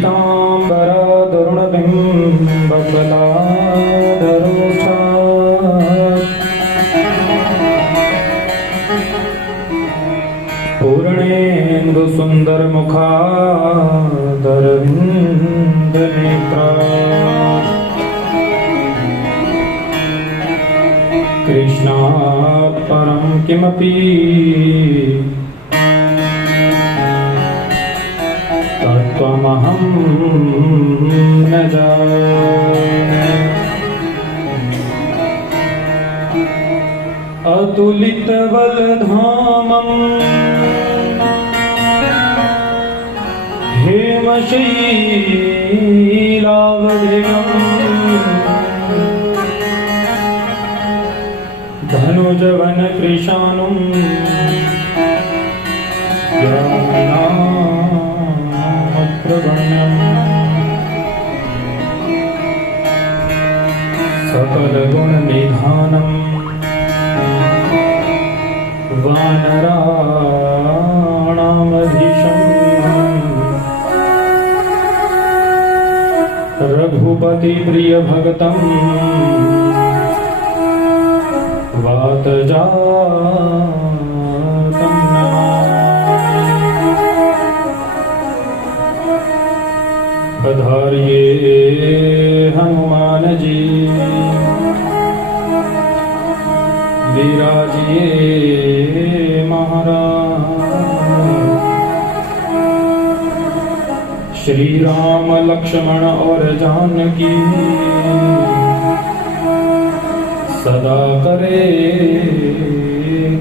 पीताम्बरधरुणबिम्बफलाधरोषा पूर्णेन्दु सुन्दरमुखादरविन्दनेत्रा कृष्णात् परं किमपि तत्त्वमहं न जाने। अतुलितबलधामं हेमशैलावधिगम् धनुजवनकृशानुं ज्ञानामप्रगण्यम् सकलगुणनिधानं वानराणामधीशम् रघुपतिप्रियभक्तं वातजातं पधारिये हनुमान जी विराजिए महाराज। श्री राम लक्ष्मण और जानकी सदा करे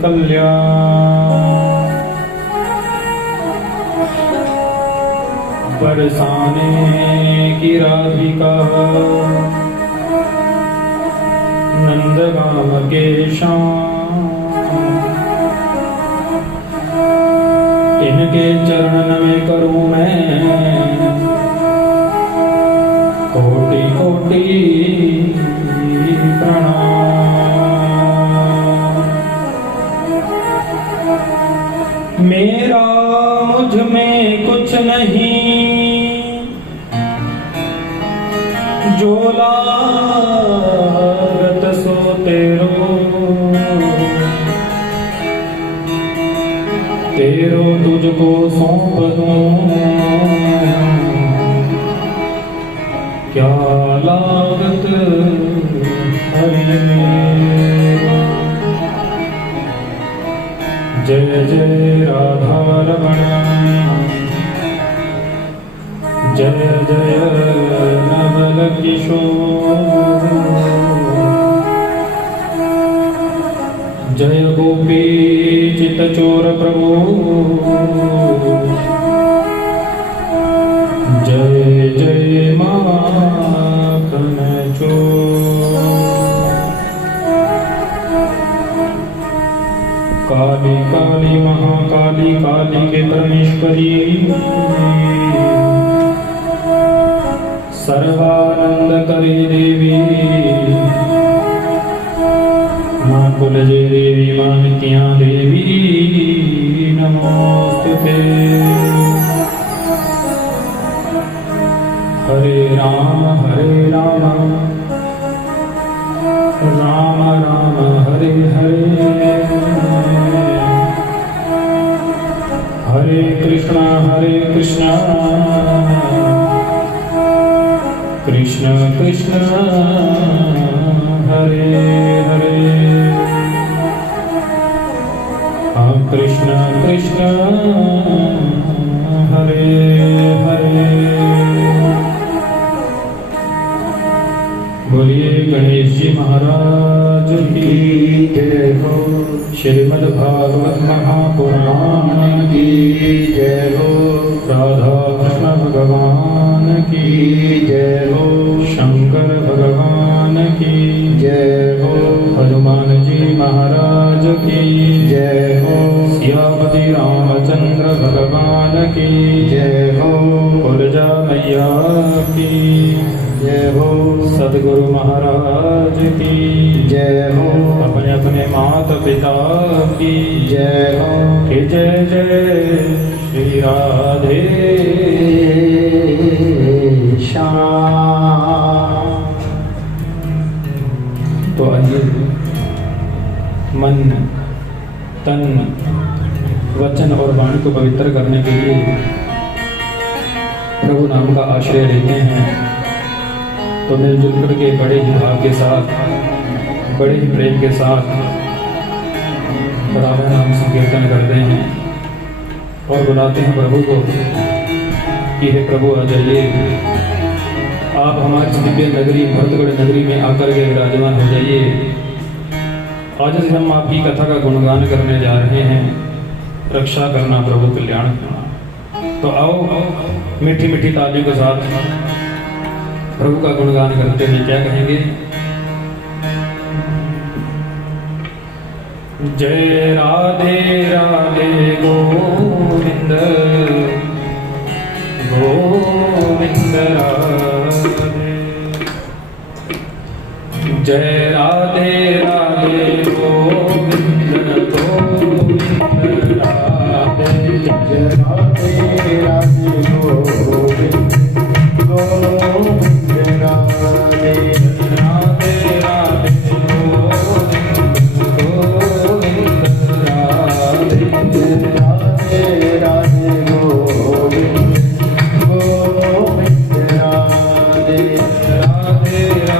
कल्याण। बरसाने की राधिका नंदगाम के श्याम, इनके चरणन में करूं मैं कोटि कोटि प्रणाम। मेरा मुझ में कुछ नहीं, जो लागत सो तेरो, तेरो तुझको सौंप दूं, क्या लागत हरि में। जय जय राधा रमण, जय जय नवल किशोर, जय गोपी चित्तचोर प्रभु, जय जय माखन चोर। काली काली महाकाली काली के परमेश्वरी, सर्वानंद करे देवी, मां कुलजय देवी मां नित्या देवी नमोस्तुते। हरे राम राम राम हरे हरे, हरे कृष्णा कृष्ण कृष्ण हरे हरे, कृष्ण कृष्ण हरे हरे। बोलिए गणेश जी महाराज की जय हो। श्रीमद् भागवत महापुराण की जय हो। राधा कृष्ण भगवान की जय हो। शंकर भगवान की जय हो। हनुमान जी महाराज की जय हो। सियापति रामचंद्र भगवान की जय हो। पुरजा मैया की जय हो। सद्गुरु महाराज की जय हो। अपने अपने माता पिता की जय हो। कि जय जय श्री राधे तन वचन और वाणी को पवित्र करने के लिए प्रभु नाम का आश्रय लेते हैं, तो मिलजुल करके बड़े ही भाव के साथ, बड़े ही प्रेम के साथ राधा नाम संकीर्तन करते हैं और बुलाते हैं प्रभु को कि हे प्रभु आ जाइए, आप हमारी दिव्य नगरी भरतगढ़ नगरी में आकर के विराजमान हो जाइए। आज से हम आपकी कथा का गुणगान करने जा रहे हैं, रक्षा करना प्रभु कल्याण करना। तो आओ मीठी मीठी तालियों के साथ प्रभु का गुणगान करते हैं। क्या कहेंगे? जय राधे राधे गोविंद गोविंद राधे, जय राधे राधे गोविंद गोविंद राधे, जय राधे राधे गोविंद गोविंद राधे, राधे राधे गोविंद गोविंद राधे, राधे राधे गोविंद गोविंद राधे, राधे राधे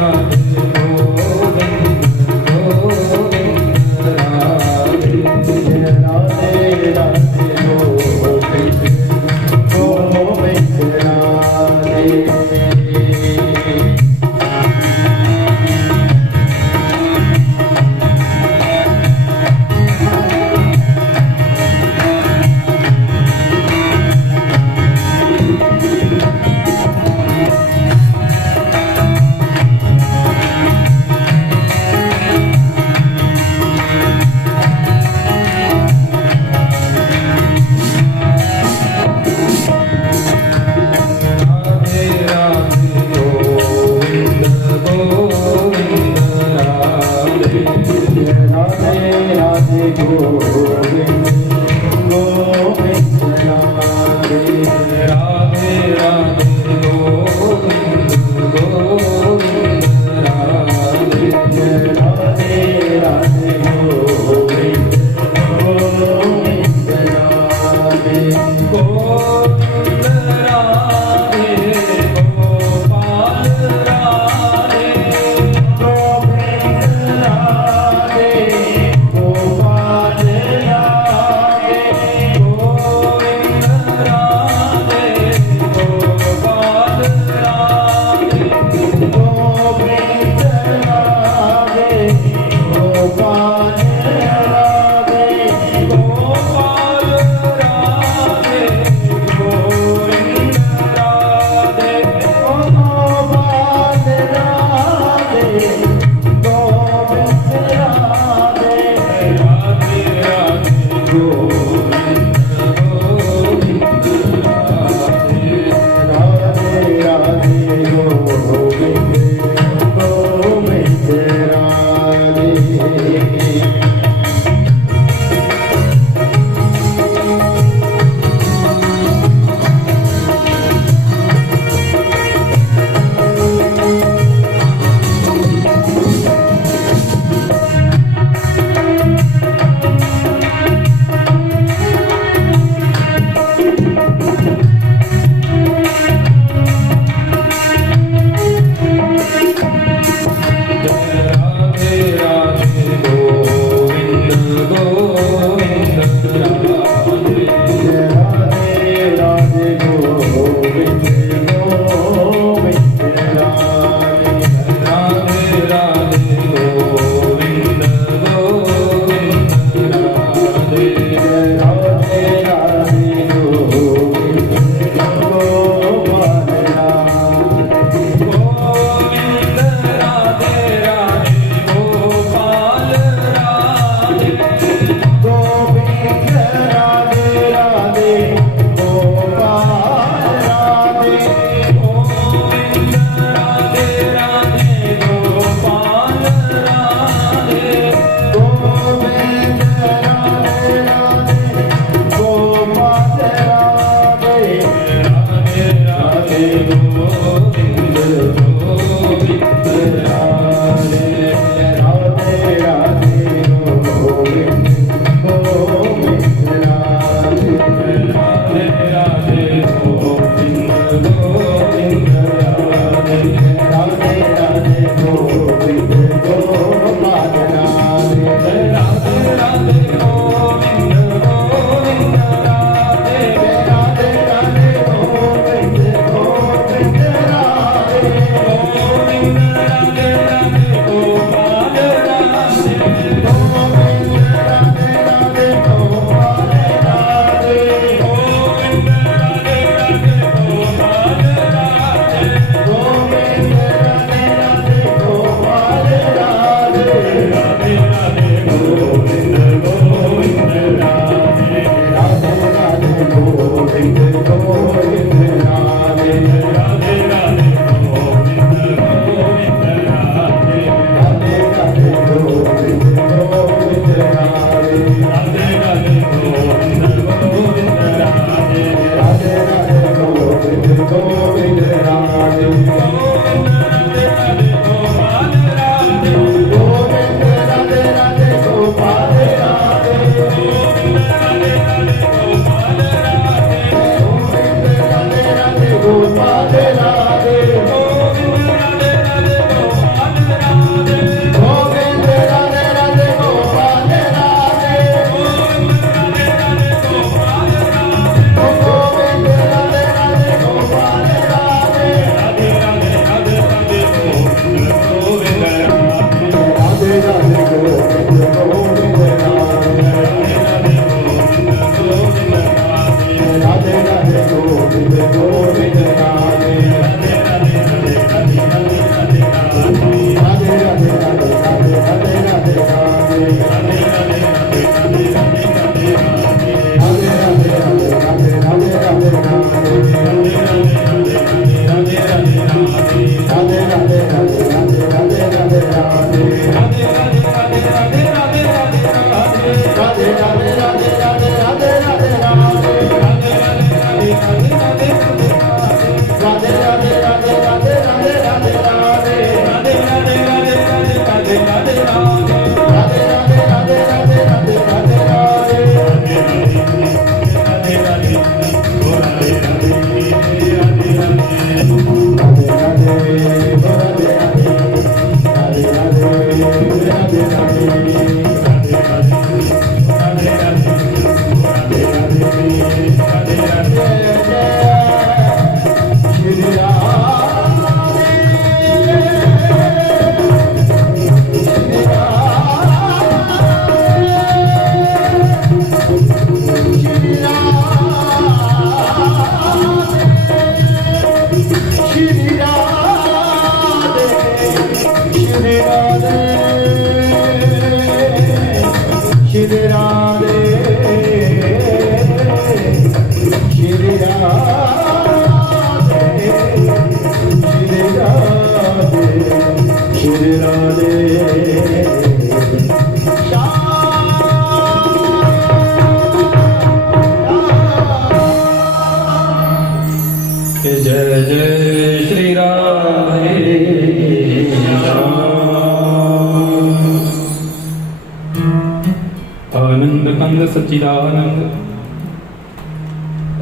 सच्चिदानंद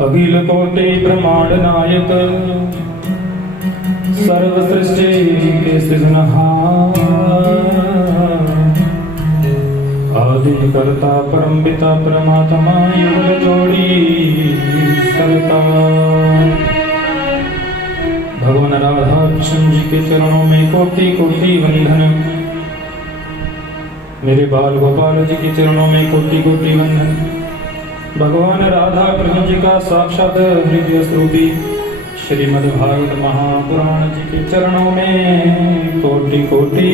अखिल कोटि ब्रह्मांड नायक सर्व सृष्टि के सृजनहार आदि कर्ता परम पिता परमात्मा युगल जोड़ी करता भगवान राधा कृष्ण जी के चरणों में कोटि कोटि वंदन। मेरे बाल गोपाल जी के चरणों में कोटि कोटि वंदन। भगवान राधा कृष्ण जी का साक्षात हृदय स्वरूपी श्रीमद् भागवत महापुराण जी के चरणों में कोटि कोटि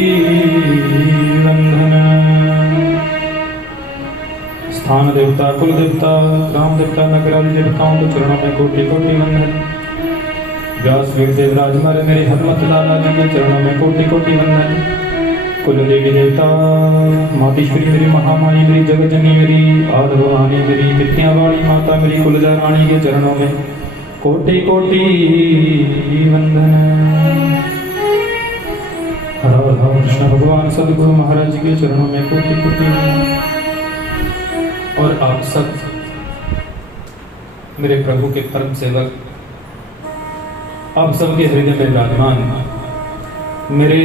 वंदन। स्थान देवता कुल देवता ग्राम देवता नगरादि देवताओं के चरणों में कोटि कोटि वंदन। व्यास देव राजमारे मेरे हनुमत लाला जी के चरणों में कोटि कोटि वंदन। कुल देवी देवता मातेश्वरी मेरी महामाई मेरी जगजनी मेरी आदरवाणी मेरी विद्यावाणी माता मेरी कुलजा रानी के चरणों में कोटि कोटि वंदन। राधा कृष्ण भगवान सदगुरु महाराज जी के चरणों में कोटि कोटि वंदन। और आप सब मेरे प्रभु के परम सेवक, आप सबके हृदय में विराजमान मेरे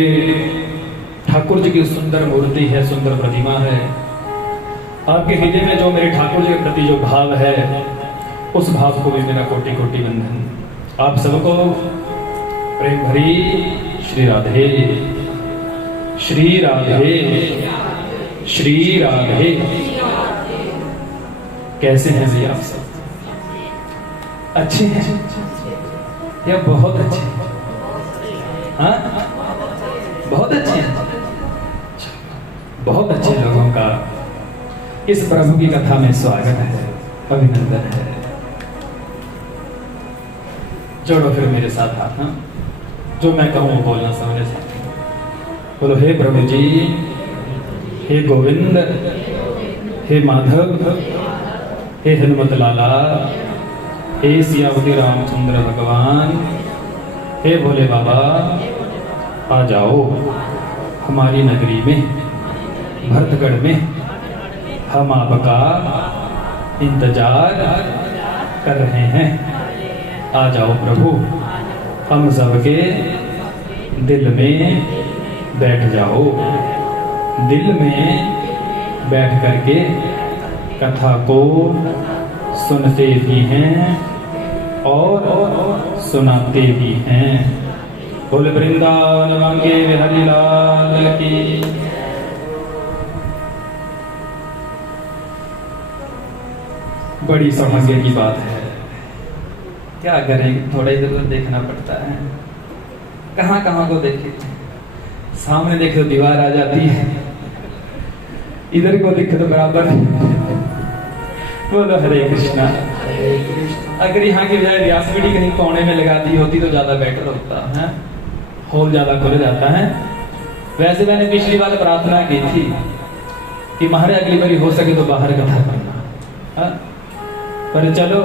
ठाकुर जी की सुंदर मूर्ति है, सुंदर प्रतिमा है। आपके हृदय में जो मेरे ठाकुर जी के प्रति जो भाव है, उस भाव को भी मेरा कोटि कोटि वंदन। आप सबको प्रेम भरी श्री राधे श्री राधे श्री राधे। कैसे हैं भैया आप सब? अच्छे हैं या बहुत अच्छे? हाँ, बहुत अच्छे हैं। बहुत अच्छे लोगों का इस प्रभु की कथा में स्वागत है, अभिनंदन है। जोड़ो फिर मेरे साथ हाथ। हाँ, जो मैं कहूँ वो बोलना समझे से। बोलो हे प्रभु जी, हे गोविंद, हे माधव, हे हनुमत लाला, हे सियावती रामचंद्र भगवान, हे भोले बाबा, आ जाओ हमारी नगरी में भरतगढ़ में। हम आपका इंतजार कर रहे हैं। आ जाओ प्रभु, हम सबके दिल में बैठ जाओ। दिल में बैठ करके कथा को सुनते भी हैं और सुनाते भी हैं। बोले वृंदावन के बिहारी लाल की। बड़ी सौभाग्य की बात है। क्या करें, थोड़ा इधर उधर देखना पड़ता है। कहाँ कहाँ को देखे, सामने देखे तो दीवार आ जाती है, इधर को देखे तो बराबर। बोलो हरे कृष्णा। अगर यहाँ की बजाय रियासत कहीं कोने में लगा दी होती तो ज्यादा बेटर होता है, हॉल ज्यादा खुल जाता है। वैसे मैंने पिछली बार प्रार्थना की थी कि महाराज अगली बार हो सके तो बाहर कथा करना। पर चलो,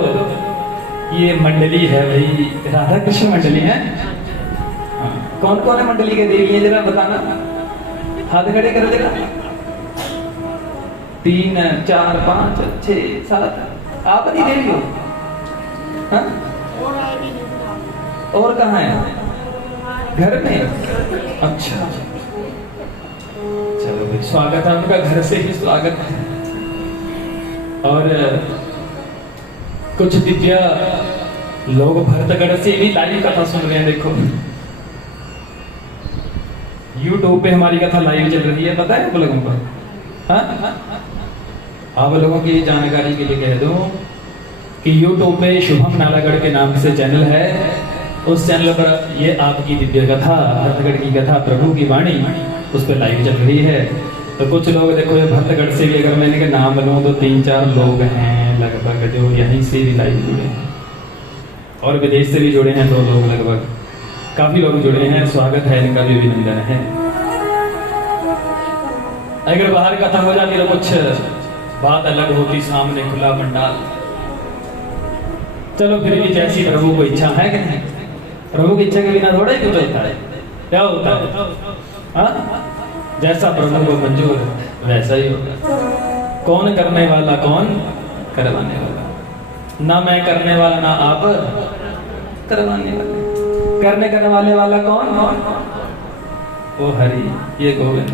ये मंडली है भाई, राधा कृष्ण मंडली है। कौन कौन है मंडली के देवी है, जरा बताना, हाथ खड़े करो जरा। 3 4 5 6 7 आप ही देवी हो। हाँ? और कहाँ है? घर में। अच्छा, चलो भाई, स्वागत है आपका, घर से ही स्वागत है। और कुछ दिव्या लोग भरतगढ़ से भी लाइव कथा सुन रहे हैं। देखो YouTube पे हमारी कथा लाइव चल रही है, पता है आप लोगों को? हाँ, आप लोगों की जानकारी के लिए कह दूं कि YouTube पे शुभम नालागढ़ के नाम से चैनल है। उस चैनल पर ये आपकी दिव्य कथा, भरतगढ़ की कथा, प्रभु की वाणी, उस पर लाइव चल रही है। तो कुछ लोग देखो, ये भरतगढ़ से भी अगर मैंने नाम लूं तो 3-4 लोग हैं लगभग जो यहीं से भी लाइव जुड़े हैं, और विदेश से भी जुड़े हैं 2 लोग लगभग। काफी लोग जुड़े हैं, स्वागत है, इनका भी अभिनंदन है। अगर बाहर कथा हो जाती तो कुछ बात अलग होती, सामने खुला पंडाल। चलो फिर भी जैसी प्रभु को इच्छा है कि नहीं, प्रभु की इच्छा के बिना थोड़ा ही कुछ होता है। क्या होता है? हाँ, जैसा प्रभु को मंजूर वैसा ही होगा। कौन करने वाला कौन करवाने वाला, ना मैं करने वाला ना आप करवाने वाले। करने वाले वाला कौन? वो हरि, ये गोविंद,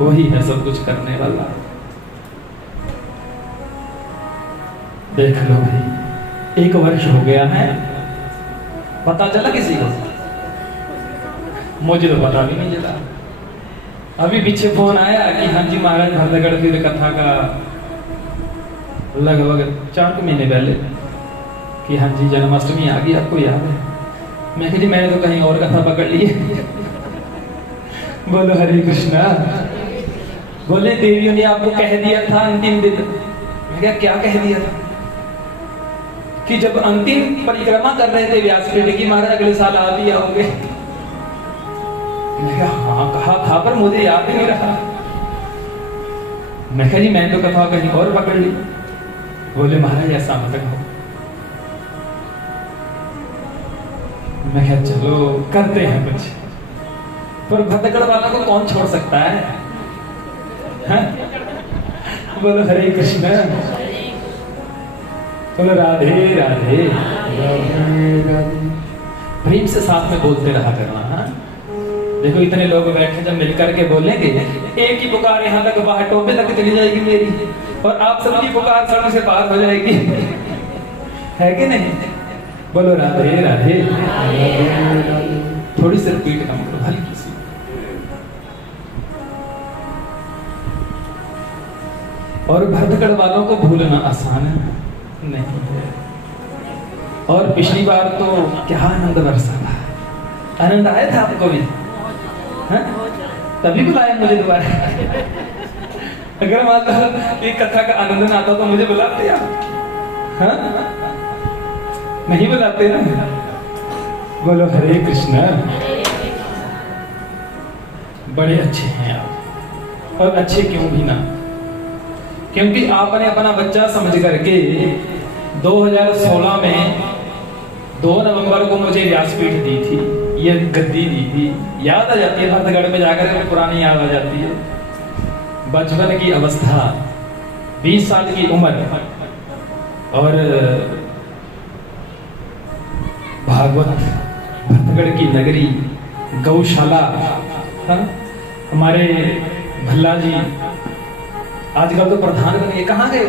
वही है सब कुछ करने वाला। देख लो भाई, 1 वर्ष हो गया है, पता चला किसी को? मुझे तो पता भी नहीं चला। अभी पीछे फोन आया कि हाँ जी महाराज भरतगढ़ फिर कथा का लगभग 4 महीने पहले कि हाँ जी जन्माष्टमी आ गई, आपको याद है? मैं कहा जी मैंने तो कहीं और कथा पकड़ ली है। बोलो हरे कृष्णा। बोले देवियों ने आपको कह दिया था अंतिम दिन। मैं कहा क्या कह दिया था? कि जब अंतिम परिक्रमा कर रहे थे व्यासपीठ की, महाराज अगले साल आप ही आओगे। मैं कहा हाँ कहा था, पर मुझे याद नहीं रहा। मैं कहा जी मैंने तो कथा कहीं और पकड़ ली। बोले महाराज ऐसा मत कहो। मैं कहा चलो करते हैं कुछ, पर भरतगढ़ वाला को कौन छोड़ सकता है? बोलो हरे कृष्ण, बोलो राधे राधे। प्रेम से साथ में बोलते रहा करना। हाँ देखो इतने लोग बैठे, जब मिलकर के बोलेंगे, एक ही पुकार यहाँ तक बाहर टोपे तक चली जाएगी मेरी, और आप सबकी पुकार सड़क से पार हो जाएगी। है कि नहीं? बोलो राधे राधे। थोड़ी सी रिपीट कम करो, हल्की सी। और भरतगढ़ वालों को भूलना आसान नहीं है। और पिछली बार तो क्या आनंद बरसा था। आनंद आया था आपको भी? हाँ? तभी बुलाया मुझे दोबारा। अगर माता एक कथा का आनंद ना आता तो मुझे बुलाते आप? हाँ? नहीं बुलाते ना। बोलो हरे कृष्ण। बड़े अच्छे हैं आप, और अच्छे क्यों भी ना, क्योंकि आपने अपना बच्चा समझ करके 2016 में 2 नवंबर को मुझे व्यासपीठ दी थी, ये गद्दी दी थी। याद आ जाती है भरतगढ़ में जाकर के, पुरानी याद आ जाती है। बचपन की अवस्था, 20 साल की उम्र, और भागवत, भरतगढ़ की नगरी, गौशाला। हमारे भल्ला जी आजकल तो प्रधान बने, कहाँ गए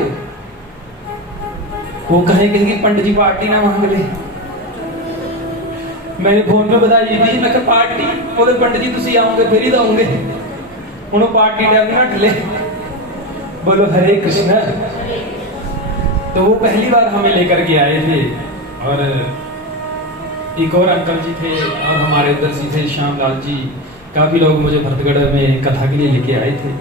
वो कहे कि पंडित जी पार्टी ना मांग ले। मैंने फोन पे बताई थी, मैं कहा पार्टी, बोले पंडित जी तुसी आओगे फिर ही दोगे, उन्होंने पार्टी टाइम ना ढले। बोलो हरे कृष्ण। तो वो पहली बार हमें लेकर के आए थे, और एक और अंकल जी थे, और हमारे उधर से थे श्याम लाल जी। काफी लोग मुझे भरतगढ़ में कथा के लिए लेके आए थे।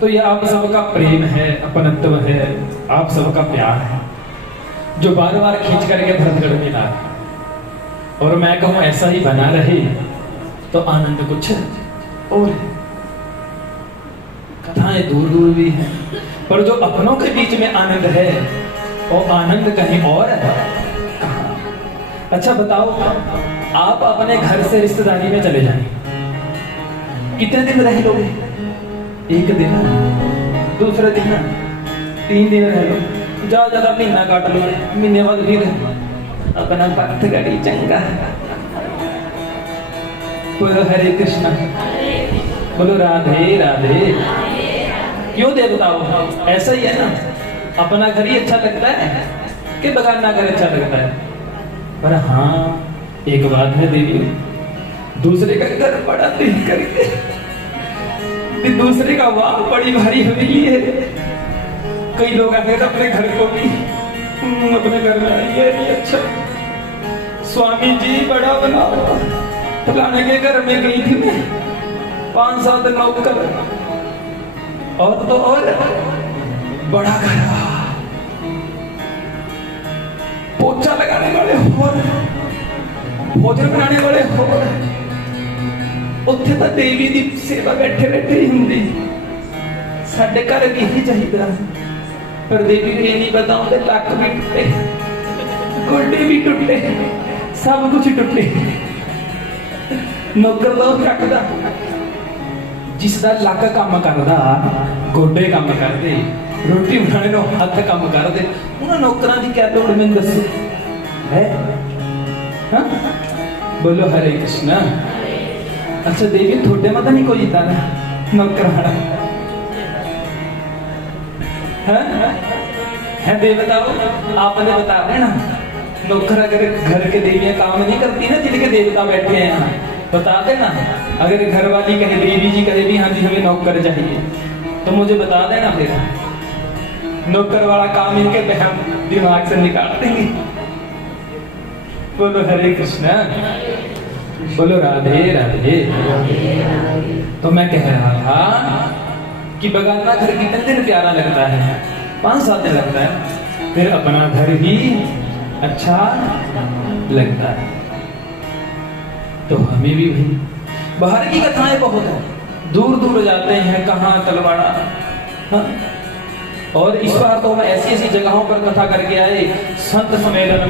तो ये आप सबका प्रेम है, अपनत्व है, आप सबका प्यार है, जो बार बार खींच करके भरतगढ़ में ला। और मैं कहूं ऐसा ही बना रहे तो आनंद कुछ और है। कथाएं दूर दूर भी हैं, पर जो अपनों के बीच में आनंद है वो आनंद कहीं और है। अच्छा बताओ, आप अपने घर से रिश्तेदारी में चले जाएं, कितने दिन रह लोगे? 1 दिन, दूसरे दिन, 3 दिन रह लो, ज्यादा महीना काट लो, महीने बाद फिर अपना भरतगढ़ी चंगा। बोलो हरे कृष्ण। बोलो राधे राधे। क्यों देवताओं, ऐसा ही है ना, अपना घर ही अच्छा लगता है कि बगाना घर अच्छा लगता है? पर हाँ एक बात है देवी, दूसरे का घर बड़ा दिल करके, दूसरे का वाह बड़ी भारी हवेली है। कई लोग आते हैं अपने घर को भी अपने घर में ये नहीं अच्छा, स्वामी जी बड़ा बनाओ। फलाने के घर में गई थी मैं, 5-7 नौकर, और तो और बड़ा घर, पोछा लगाने वाले हो, भोजन बनाने वाले हो, उत्थे तो देवी दी सेवा बैठे बैठे ही होंगी। साडे घर यही चाहिए, पर देवी को ये नहीं पता उनके लक भी टूटे, गोडे भी टूटे, सब कुछ टूटे। नौकर लो रखदा, जिसका लक काम करदा गोडे काम कर दे, रोटी बनाने नो हथ काम कर दे, उन्हां नौकरां दी क्या लोड़ मैनूं दसो है? हाँ बोलो हरे कृष्णा। अच्छा देवी थोड़े मत नहीं कोई इतना नौकर है दे बताओ, आपने बता देना नौकर अगर घर के देवियां काम नहीं करती ना, जिनके देवता बैठे हैं यहाँ बता देना। अगर घर वाली कहे, देवी जी कहे भी हाँ जी हमें नौकर चाहिए, तो मुझे बता देना, फिर नौकर वाला काम इनके बहन दिमाग से निकाल देंगे। बोलो हरे कृष्णा, बोलो राधे राधे। तो मैं कह रहा था कि बगाना घर कितने दिन प्यारा लगता है, 5-7 दिन लगता है, फिर अपना घर ही अच्छा लगता है। तो हमें भी भाई बाहर की कथाएं बहुत है, दूर दूर जाते हैं, कहाँ तलवाड़ा। हाँ? और इस बार तो हम ऐसी ऐसी जगहों पर कथा करके आए, संत सम्मेलन,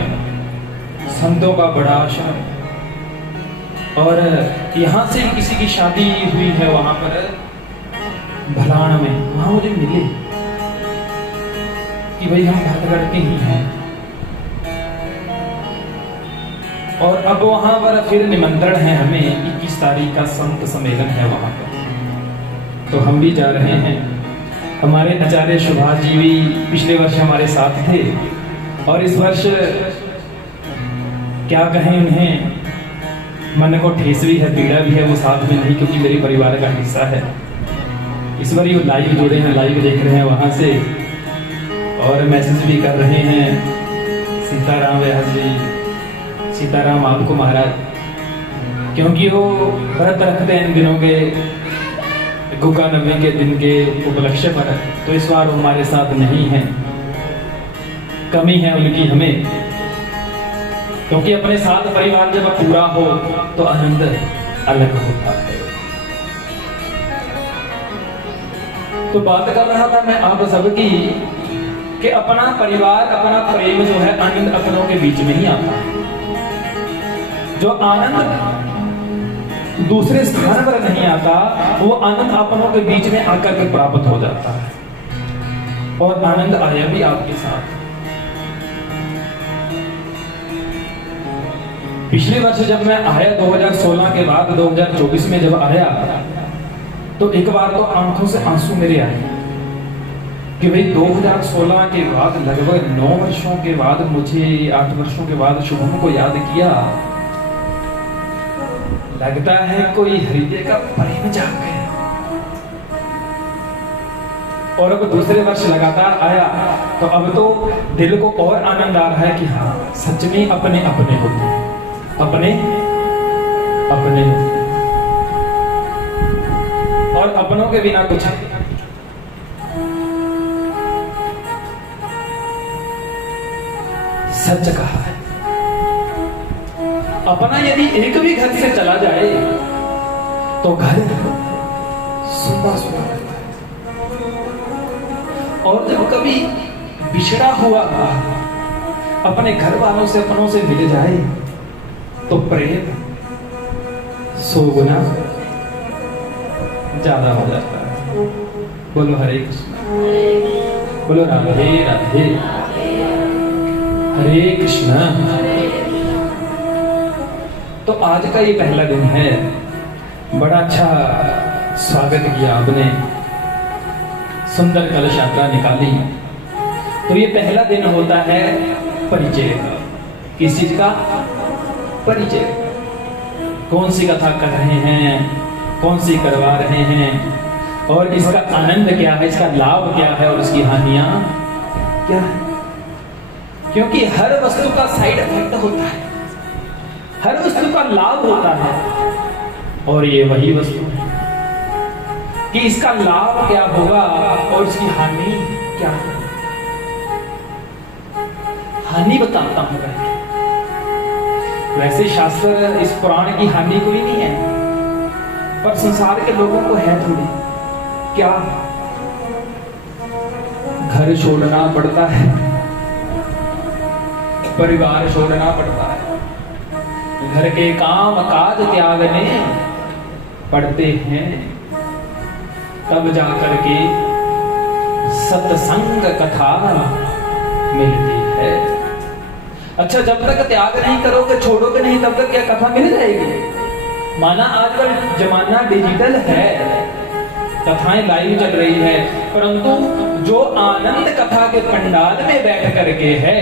संतों का बड़ा आश्रम, और यहाँ से किसी की शादी हुई है वहां पर भलाण में, वहां मुझे मिले कि भाई हम भरतगढ़ के ही हैं, और अब वहां पर फिर निमंत्रण है हमें, 21 तारीख का संत सम्मेलन है वहां पर, तो हम भी जा रहे हैं। हमारे आचार्य सुभाष जी भी पिछले वर्ष हमारे साथ थे, और इस वर्ष क्या कहें उन्हें, मन को ठेस भी है, पीड़ा भी है, वो साथ में नहीं, क्योंकि मेरे परिवार का हिस्सा है। इस बार ये लाइव जुड़े हैं, लाइव देख रहे हैं वहां से, और मैसेज भी कर रहे हैं। सीताराम व्यास जी, सीताराम आपको महाराज, क्योंकि वो व्रत रखते हैं इन दिनों के गुगा नवी के दिन के उपलक्ष्य पर, तो इस बार हमारे साथ नहीं है, कमी है उनकी हमें, क्योंकि अपने साथ परिवार जब पूरा हो तो आनंद अलग होता है। तो बात कर रहा था मैं आप सबकी कि अपना परिवार, अपना प्रेम जो है आनंद अपनों के बीच में ही आता है। जो आनंद दूसरे स्थान पर नहीं आता, वो आनंद अपनों के बीच में आकर के प्राप्त हो जाता है, और आनंद आया भी आपके साथ। पिछले वर्ष जब मैं आया 2016 के बाद 2024 में जब आया, तो एक बार तो आंखों से आंसू मेरे आए कि भाई 2016 के बाद लगभग 9 वर्षों के बाद, मुझे 8 वर्षों के बाद शुभम को याद किया, लगता है कोई हृदय का प्रेम जाग गया। और अब दूसरे वर्ष लगातार आया, तो अब तो दिल को और आनंद आ रहा है कि हाँ सच में अपने अपने होते हैं, अपने अपने, और अपनों के बिना कुछ सच कहा है। अपना यदि एक भी घर से चला जाए तो घर सुना सुना रहता है, और जब कभी बिछड़ा हुआ अपने घर वालों से, अपनों से मिल जाए, तो प्रेम 100 गुना ज्यादा हो जाता है। बोलो हरे कृष्ण, बोलो राधे राधे, हरे कृष्णा। तो आज का ये पहला दिन है, बड़ा अच्छा स्वागत किया आपने, सुंदर कलश यात्रा निकाली। तो ये पहला दिन होता है परिचय का। किस चीज का परिचय? कौन सी कथा कर रहे हैं, कौन सी करवा रहे हैं, और इसका आनंद क्या है, इसका लाभ क्या है, और इसकी हानियां क्या है। क्योंकि हर वस्तु का साइड इफेक्ट होता है, हर वस्तु का लाभ होता है, और ये वही वस्तु है कि इसका लाभ क्या होगा और इसकी हानि क्या होगी। हानि बताता हूं मैं। वैसे शास्त्र इस पुराण की हानि कोई नहीं है, पर संसार के लोगों को है थोड़ी। क्या? घर छोड़ना पड़ता है, परिवार छोड़ना पड़ता है, घर के काम काज त्यागने पड़ते हैं, तब जाकर के सत्संग कथा मिलती है। अच्छा, जब तक त्याग नहीं करोगे, छोड़ोगे नहीं, तब तक क्या कथा मिल जाएगी? माना आजकल जमाना डिजिटल है, कथाएं लाइव चल रही है, परंतु जो आनंद कथा के पंडाल में बैठ करके है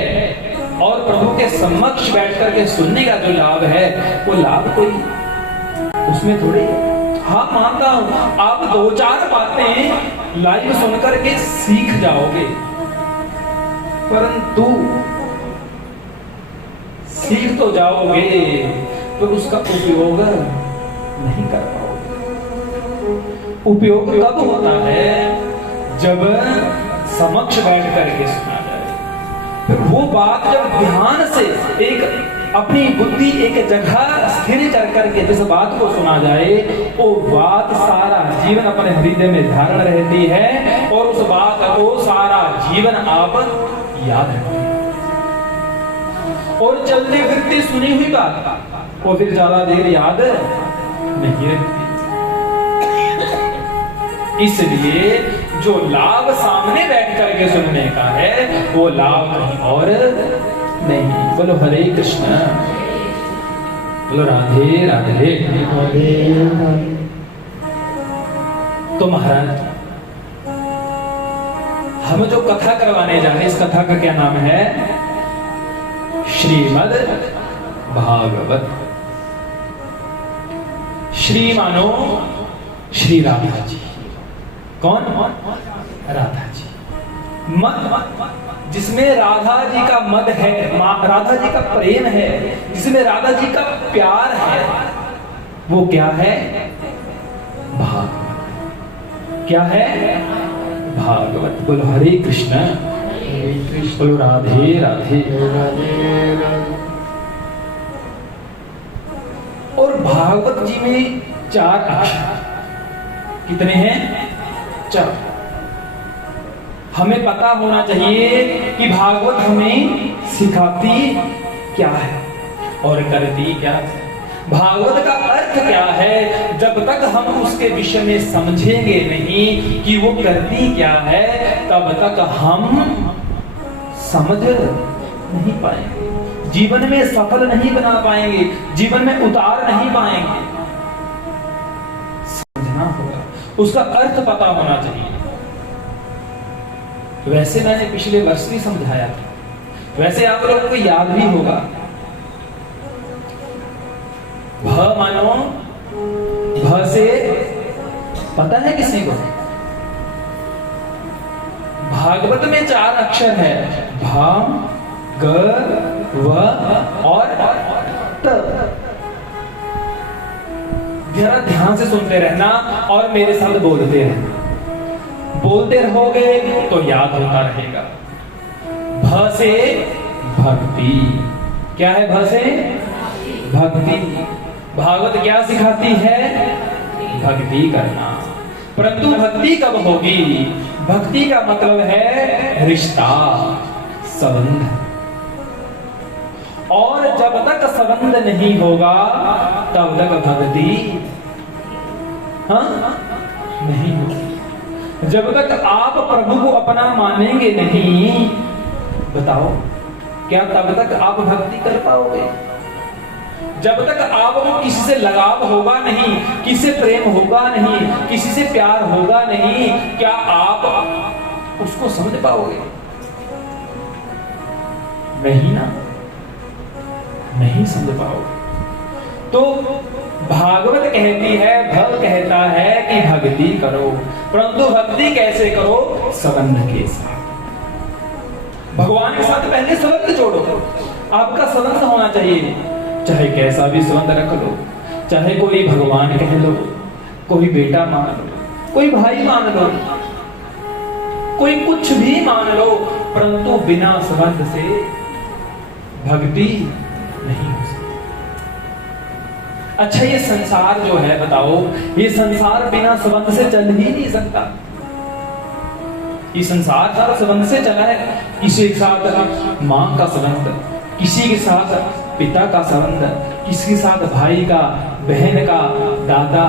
और प्रभु के समक्ष बैठ करके सुनने का जो लाभ है, वो लाभ कोई उसमें थोड़ी। हाँ, मानता हूं आप 2-4 बातें लाइव सुन करके सीख जाओगे, परंतु सीख तो जाओगे तो उसका उपयोग नहीं कर पाओगे। उपयोग कब होता है? जब समक्ष बैठ करके सुना जाए। फिर वो बात जब ध्यान से एक अपनी बुद्धि एक जगह स्थिर कर करके जिस बात को सुना जाए, वो बात सारा जीवन अपने हृदय में धारण रहती है और उस बात को सारा जीवन आप याद रखते हैं। और चलते फिरते सुनी हुई बात वो फिर ज्यादा देर याद नहीं रहती। इसलिए जो लाभ सामने बैठ करके सुनने का है, वो लाभ कहीं और नहीं। बोलो हरे कृष्ण, बोलो राधे राधे। तो महाराज, हम जो कथा करवाने जा रहे हैं, इस कथा का क्या नाम है? श्रीमद् भागवत। श्री मानो श्री राधा जी। कौन? राधा जी। मद, जिसमें राधा जी का मद है, राधा जी का प्रेम है, जिसमें राधा जी का प्यार है, वो क्या है? भागवत। क्या है? भागवत। बोलो हरे कृष्ण, बोलो राधे राधे। और भागवत जी में 4 अक्षर कितने हैं? 4। हमें पता होना चाहिए कि भागवत हमें सिखाती क्या है और करती क्या है। भागवत का अर्थ क्या है, जब तक हम उसके विषय में समझेंगे नहीं कि वो करती क्या है, तब तक हम समझ नहीं पाएंगे, जीवन में सफल नहीं बना पाएंगे, जीवन में उतार नहीं पाएंगे। समझना होगा, उसका अर्थ पता होना चाहिए। वैसे मैंने पिछले वर्ष भी समझाया था, वैसे आप लोगों को याद भी होगा। भ मानो, भ से पता है किसी को? भागवत में 4 अक्षर है, भा, ग, व और त। जरा ध्यान से सुनते रहना और मेरे साथ बोलते रहना। बोलते रहोगे तो याद होता रहेगा। भ से भक्ति। क्या है भ से? भक्ति। भागवत क्या सिखाती है? भक्ति करना। परंतु भक्ति कब होगी? भक्ति का मतलब है रिश्ता, संबंध। और जब तक संबंध नहीं होगा तब तक भक्ति नहीं होगी। जब तक आप प्रभु को अपना मानेंगे नहीं, बताओ क्या तब तक आप भक्ति कर पाओगे? जब तक आपको किसी से लगाव होगा नहीं, किसी से प्रेम होगा नहीं, किसी से प्यार होगा नहीं, क्या आप उसको समझ पाओगे? नहीं ना, नहीं समझ पाओगे। तो भागवत कहती है, भव कहता है कि भक्ति करो, परंतु भक्ति कैसे करो? संबंध के साथ। भगवान के साथ पहले संबंध जोड़ो। आपका संबंध होना चाहिए, चाहे कैसा भी संबंध रख लो, चाहे कोई भगवान कह लो, कोई बेटा मान लो, कोई भाई मान लो, कोई कुछ भी मान लो, परंतु बिना संबंध से भक्ति नहीं हो सकती। अच्छा, ये संसार जो है, बताओ, ये संसार बिना संबंध से चल ही नहीं सकता। ये संसार सारा संबंध से चला है। किसी के साथ मां का संबंध, किसी के साथ पिता का संबंध, किसी के साथ भाई का, बहन का, दादा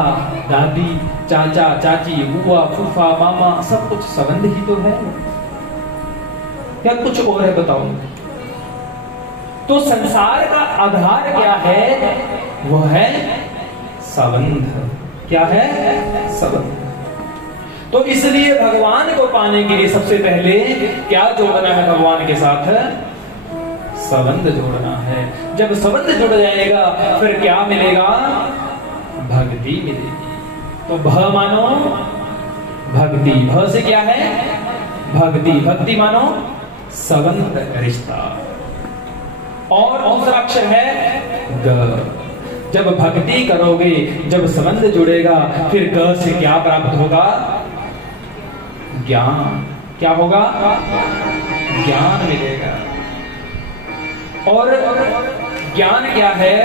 दादी, चाचा चाची बुआ फूफा मामा सब कुछ संबंध ही तो है, क्या कुछ और है बताओ? तो संसार का आधार क्या है? वो है संबंध। क्या है? संबंध। तो इसलिए भगवान को पाने के लिए सबसे पहले क्या जोड़ना है भगवान के साथ? संबंध जोड़ना है। जब संबंध जुड़ जाएगा फिर क्या मिलेगा? भक्ति मिलेगी। तो भ मानो भक्ति, भ से क्या है? भक्ति, भक्ति मानो संबंध रिश्ता। और दूसरा अक्षर है ग। जब भक्ति करोगे, जब संबंध जुड़ेगा, फिर ग से क्या प्राप्त होगा? ज्ञान। क्या होगा? ज्ञान मिलेगा। और ज्ञान क्या है?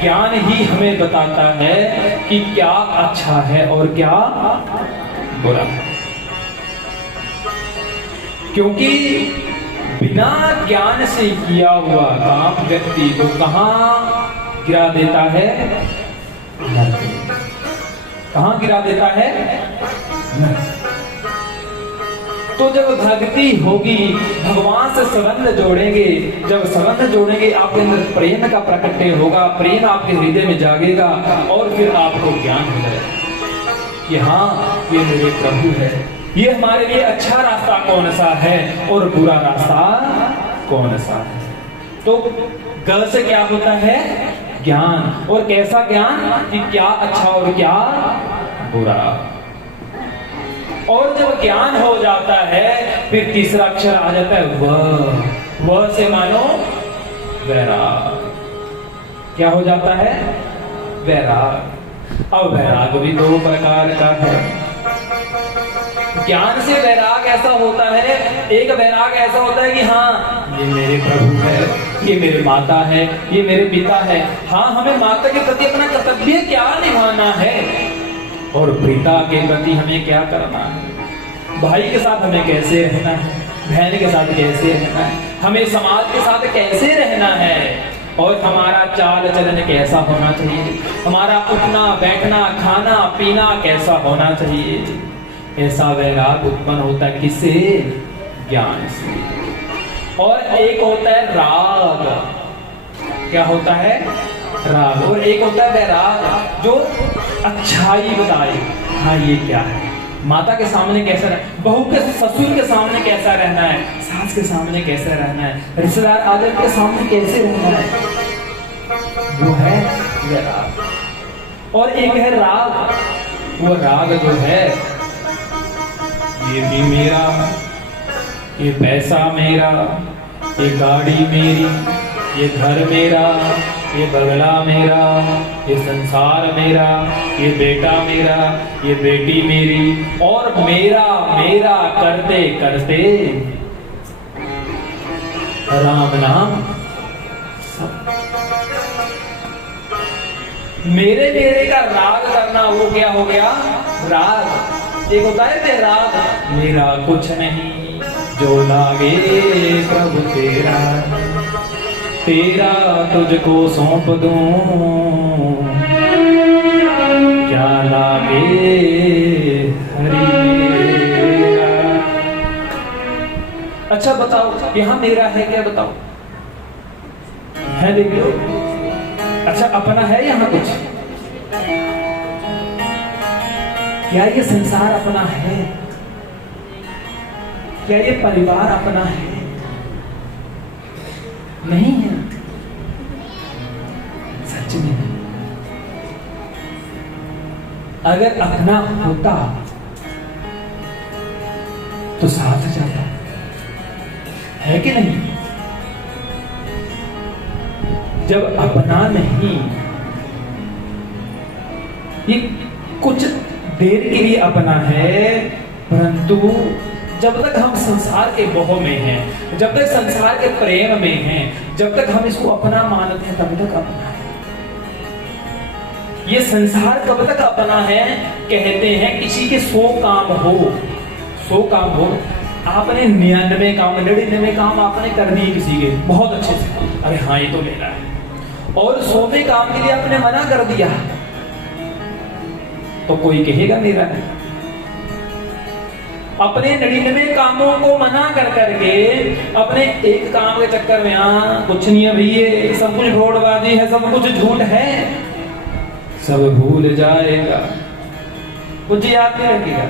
ज्ञान ही हमें बताता है कि क्या अच्छा है और क्या बुरा है। क्योंकि बिना ज्ञान से किया हुआ काम व्यक्ति को कहां गिरा देता है? कहां गिरा देता है? तो जब भक्ति होगी, भगवान से संबंध जोड़ेंगे, जब संबंध जोड़ेंगे आपके अंदर प्रेम का प्रकटे होगा, प्रेम आपके हृदय में जागेगा और फिर आपको ज्ञान हो जाएगा कि हाँ ये मेरे प्रभु है, ये हमारे लिए अच्छा रास्ता कौन सा है और बुरा रास्ता कौन सा है। तो ग से क्या होता है? ज्ञान। और कैसा ज्ञान? कि क्या अच्छा और क्या बुरा। और जब ज्ञान हो जाता है फिर तीसरा अक्षर आ जाता है व। व से मानो वैराग। क्या हो जाता है? वैराग। अब वैराग भी दो प्रकार का है। ज्ञान से वैराग ऐसा होता है, एक वैराग ऐसा होता है कि हाँ ये मेरे प्रभु है, ये मेरे माता है, ये मेरे पिता है, हाँ हमें माता के प्रति अपना कर्तव्य क्या निभाना है और पिता के प्रति हमें क्या करना है, भाई के साथ हमें कैसे रहना है, बहन के साथ कैसे रहना है, हमें समाज के साथ कैसे रहना है और हमारा चाल चलन कैसा होना चाहिए, हमारा उठना बैठना खाना पीना कैसा होना चाहिए। ऐसा वैराग उत्पन्न होता है किससे? ज्ञान से। और एक होता है राग। क्या होता है? राग। और एक होता है वैराग जो अच्छाई बताए, हाँ ये क्या है, माता के सामने कैसा रहना, बहू के ससुर के सामने कैसा रहना है, सास के सामने कैसा रहना है, रिश्तेदार आदि के सामने कैसे रहना है, वो है वैराग। और एक है राग। वो राग जो है ये भी मेरा, ये पैसा मेरा, ये गाड़ी मेरी, ये घर मेरा, ये बंगला मेरा, ये संसार मेरा, ये बेटा मेरा, ये बेटी मेरी, और मेरा मेरा करते करते राम नाम मेरे मेरे का राग करना, वो क्या हो गया? राग। एक होता है वैराग, मेरा कुछ नहीं जो लागे प्रभु तेरा, तेरा तुझको सौंप दूं, क्या लागे हरि मेरा। अच्छा बताओ यहां मेरा है क्या? बताओ है? देख लो। अच्छा अपना है यहां कुछ? क्या ये संसार अपना है? क्या ये परिवार अपना है? नहीं है, सच में। अगर अपना होता तो साथ जाता, है कि नहीं? जब अपना नहीं, ये कुछ देर के लिए अपना है, परंतु जब तक हम संसार के मोह में हैं, जब तक संसार के प्रेम में हैं, जब तक हम इसको अपना मानते हैं तब तक अपना है। ये संसार कब तक अपना है? कहते हैं किसी के 100 काम हो, 100 काम हो, आपने 99 काम 99 काम आपने कर दिए किसी के बहुत अच्छे से, अरे हाँ ये तो मेरा है, और 100वें काम के लिए आपने मना कर दिया, तो कोई कहेगा मेरा है। अपने 99 कामों को मना कर करके अपने एक काम के चक्कर में कुछ नहीं है भैया, सब कुछ भोड़बाजी है, सब कुछ झूठ है, सब भूल जाएगा, कुछ याद नहीं रखेगा,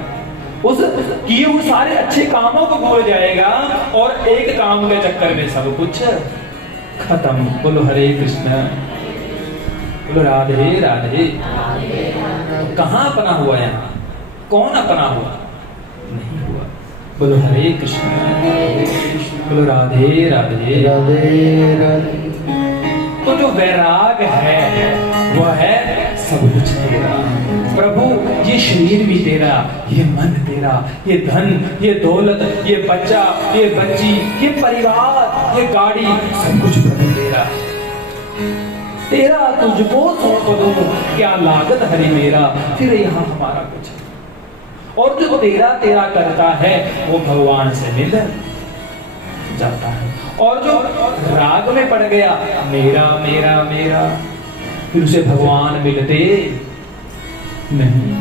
उस किए हुए सारे अच्छे कामों को भूल जाएगा और एक काम के चक्कर में सब कुछ खत्म। बोलो हरे कृष्ण, बोलो राधे राधे। कहाँ अपना हुआ यहाँ? कौन अपना हुआ? नहीं हुआ। बोलो हरे कृष्ण, बोलो राधे राधे राधे राधे। तो जो वैराग है वह है सब कुछ तेरा प्रभु, ये शरीर भी तेरा, ये मन तेरा, ये धन, ये दौलत, ये बच्चा, ये बच्ची, ये परिवार, ये गाड़ी, सब कुछ प्रभु तेरा। तेरा तुझको सौंप दूं, क्या लागत हरि मेरा, फिर यहाँ हमारा कुछ। और जो तेरा तेरा करता है वो भगवान से मिल जाता है। और जो राग में पड़ गया मेरा मेरा मेरा, फिर उसे भगवान मिलते नहीं,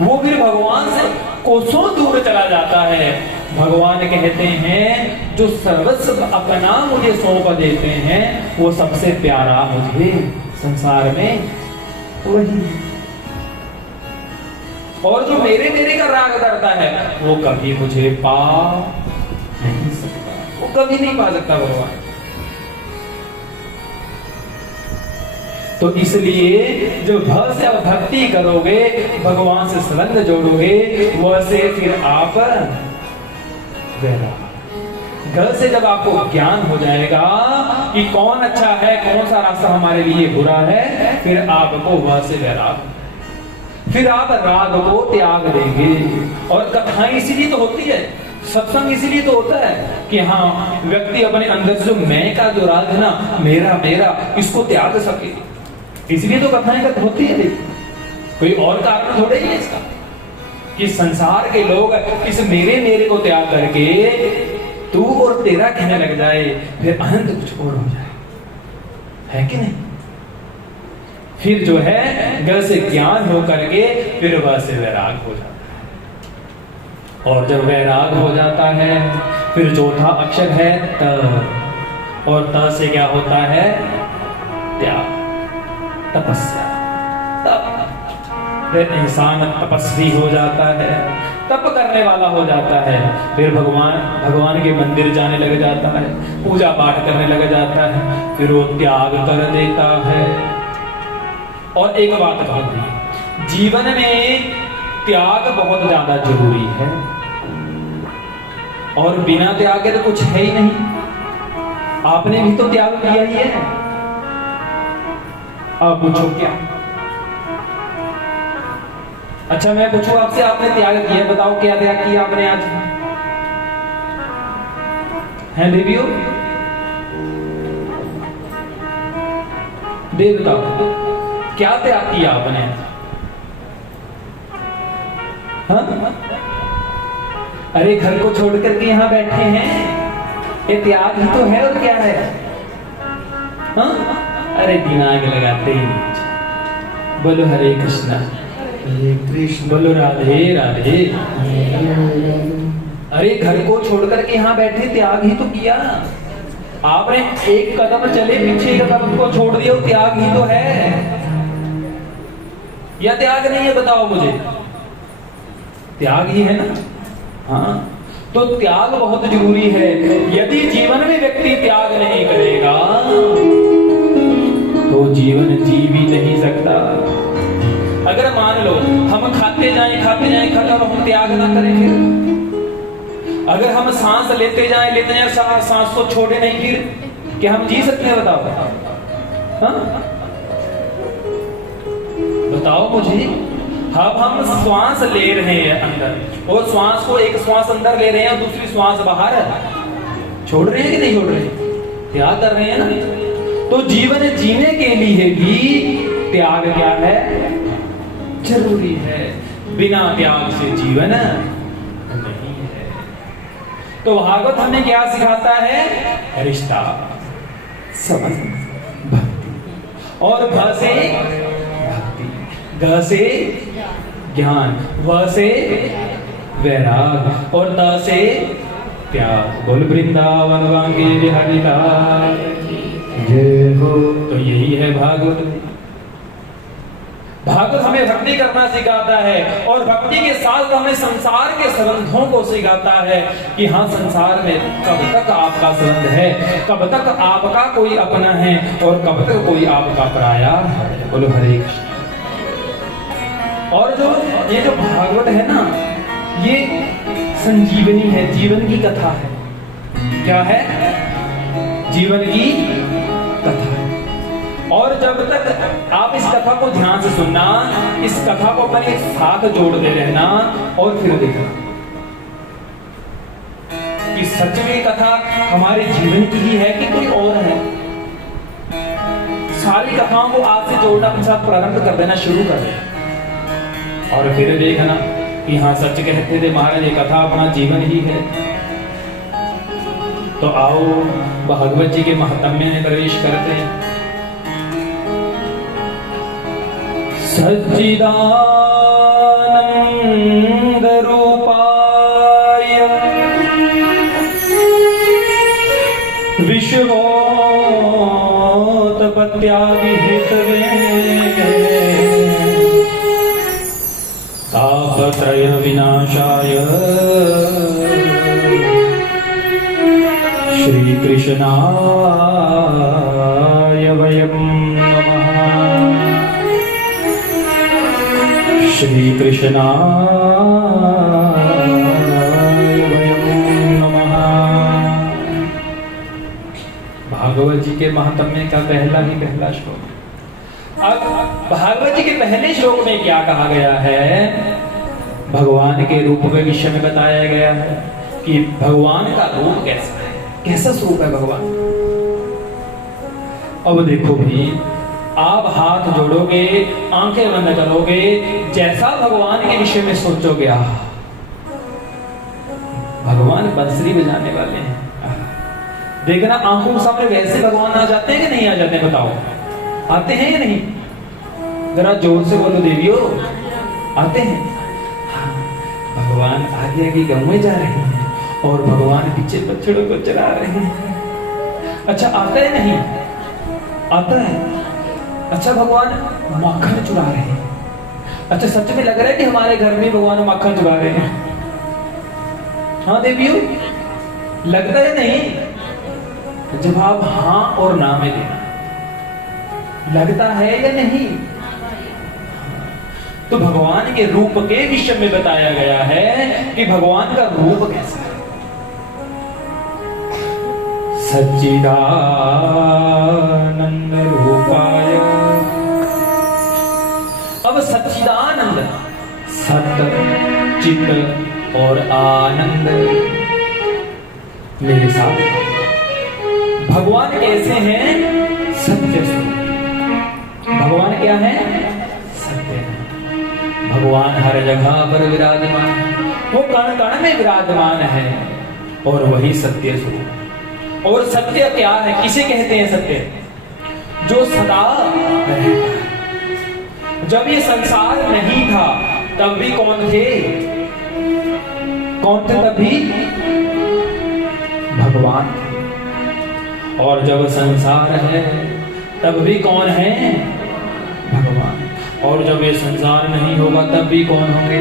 वो फिर भगवान से कोसों दूर चला जाता है। भगवान कहते हैं जो सर्वस्व अपना मुझे सौंप देते हैं वो सबसे प्यारा मुझे संसार में वही। और जो मेरे मेरे का राग करता है वो कभी मुझे पा नहीं सकता, वो कभी नहीं पा सकता भगवान। तो इसलिए जो भव से आप भक्ति करोगे, भगवान से संबंध जोड़ोगे, वैसे फिर आप घर से जब आपको ज्ञान हो जाएगा कि कौन अच्छा है, कौन सा रास्ता हमारे लिए बुरा है, फिर आपको वह से वैराग, फिर आप राग को त्याग देंगे। और कथाएं इसीलिए तो होती है, सत्संग इसीलिए तो होता है कि हाँ व्यक्ति अपने अंदर से जो मैं का जो राग है ना, मेरा मेरा, इसको त्याग सके। इसलिए तो कथाएं होती है, कोई और कारण थोड़े ही है इसका कि संसार के लोग इस मेरे मेरे को त्याग करके तू और तेरा कहने लग जाए, फिर अनंत कुछ और हो जाए, है कि नहीं? फिर जो है घर से ज्ञान हो करके फिर वह से वैराग हो जाता है। और जब वैराग हो जाता है फिर चौथा अक्षर है त, और त से क्या होता है? त्याग, तपस्या। तप, फिर इंसान तपस्वी हो जाता है, तप करने वाला हो जाता है, फिर भगवान के मंदिर जाने लग जाता है, पूजा पाठ करने लग जाता है, फिर वो त्याग कर देता है। और एक बात कहूंगी, जीवन में त्याग बहुत ज्यादा जरूरी है, और बिना त्याग के तो कुछ है ही नहीं। आपने भी तो त्याग किया ही है। अब पूछो क्या? अच्छा मैं पूछूं आपसे, आपने त्याग किया, बताओ क्या त्याग किया आपने आज? है बेबियो? दे बताओ क्या त्याग किया आपने? हाँ? अरे घर को छोड़ करके यहाँ बैठे हैं, ये त्याग ही तो है और क्या है? हाँ? अरे दिमाग लगाते ही नहीं। बोलो हरे कृष्णा, हरे कृष्ण, बोलो राधे राधे। अरे घर को छोड़ करके यहाँ बैठे, त्याग ही तो किया आपने। एक कदम चले पीछे का कदम को छोड़ दिया, त्याग ही तो है या त्याग नहीं है? बताओ मुझे, त्याग ही है ना? हाँ, तो त्याग बहुत जरूरी है। यदि जीवन में व्यक्ति त्याग नहीं करेगा तो जीवन जी भी नहीं सकता। अगर मान लो हम खाते जाएं खत्म, हम त्याग ना करें, फिर अगर हम सांस लेते जाएं सांस को छोड़े नहीं, फिर क्या हम जी सकते हैं? बताओ। हाँ? बताओ मुझे। हम श्वास ले रहे हैं अंदर, और श्वास को एक श्वास अंदर ले रहे हैं और दूसरी श्वास बाहर छोड़ रहे हैं कि नहीं छोड़ रहे? त्याग कर रहे हैं ना। तो जीवन जीने के लिए भी त्याग क्या है? जरूरी है। बिना त्याग से जीवन नहीं है। तो भागवत हमें क्या सिखाता है? रिश्ता, संबंध, भक्ति। और भ से भक्ति, ग से ज्ञान, व से वैराग और त से प्यार। बोल वृंदावन वांगे बिहारी लाल जय हो। तो यही है भागवत। भागवत हमें भक्ति करना सिखाता है और भक्ति के साथ हमें संसार के संबंधों को सिखाता है कि हाँ, संसार में कब तक आपका संबंध है, कब तक आपका कोई अपना है और कब तक कोई आपका पराया है। बोलो हरे कृष्ण। और जो ये जो भागवत है ना, ये संजीवनी है, जीवन की कथा है। क्या है? जीवन की कथा है। और जब तक आप इस कथा को ध्यान से सुनना, इस कथा को अपने साथ जोड़ते रहना और फिर देखना कि सच में कथा हमारे जीवन की ही है कि कोई और है। सारी कथाओं को आज से जोड़ना अपने साथ प्रारंभ कर देना, शुरू कर देना और फिर देखना कि हाँ, सच कहते थे महाराज, ये कथा अपना जीवन ही है। तो आओ भागवत जी के महात्म्य में प्रवेश करते हैं। सच्चिदानंद रूपाय विश्वोत्पत्त्यादिहेतवे तापत्रय विनाशाय श्री कृष्णाय वयं श्री कृष्णाय वयं नमः। भागवत जी के महात्म्य का पहला श्लोक। अब भागवत जी के पहले श्लोक में क्या कहा गया है? भगवान के रूप के विषय में बताया गया है कि भगवान का रूप कैसा है, कैसा स्वरूप है भगवान। अब देखो भी, आप हाथ जोड़ोगे, आंखें बंद करोगे, जैसा भगवान के विषय में सोचोगे, भगवान बंसरी बजाने वाले हैं, देखना आंखों के सामने वैसे भगवान आ जाते हैं कि नहीं आ जाते हैं? बताओ, आते हैं या नहीं? जरा जोर से बोलो देवियों, आते हैं? भगवान आगे आगे गाँव में जा रहे हैं और भगवान पीछे बछड़ों को चला रहे हैं। अच्छा, आता है नहीं? आता है। अच्छा, भगवान माखन चुरा रहे हैं। अच्छा, सच में लग रहा है कि हमारे घर में भगवान माखन चुरा रहे हैं? हाँ देवियों, लगता है नहीं? जब आप हाँ और ना में देना, लगता है या नहीं? तो भगवान के रूप के विषय में बताया गया है कि भगवान का रूप कैसा है। सच्चिदानंद रूपाय। अब सच्चिदानंद, सत्य, चित्त और आनंद मेरे साथ। भगवान कैसे हैं? सत्य स्वरूप। भगवान क्या है? सत्य है। भगवान हर जगह पर विराजमान है, वो कण कण में विराजमान है और वही सत्य स्वरूप। और सत्य क्या है? किसे कहते हैं सत्य? जो सदा रहता है। जब ये संसार नहीं था तब भी कौन थे? कौन थे तब भी? भगवान थे। और जब संसार है तब भी कौन है? भगवान। और जब ये संसार नहीं होगा तब भी कौन होंगे?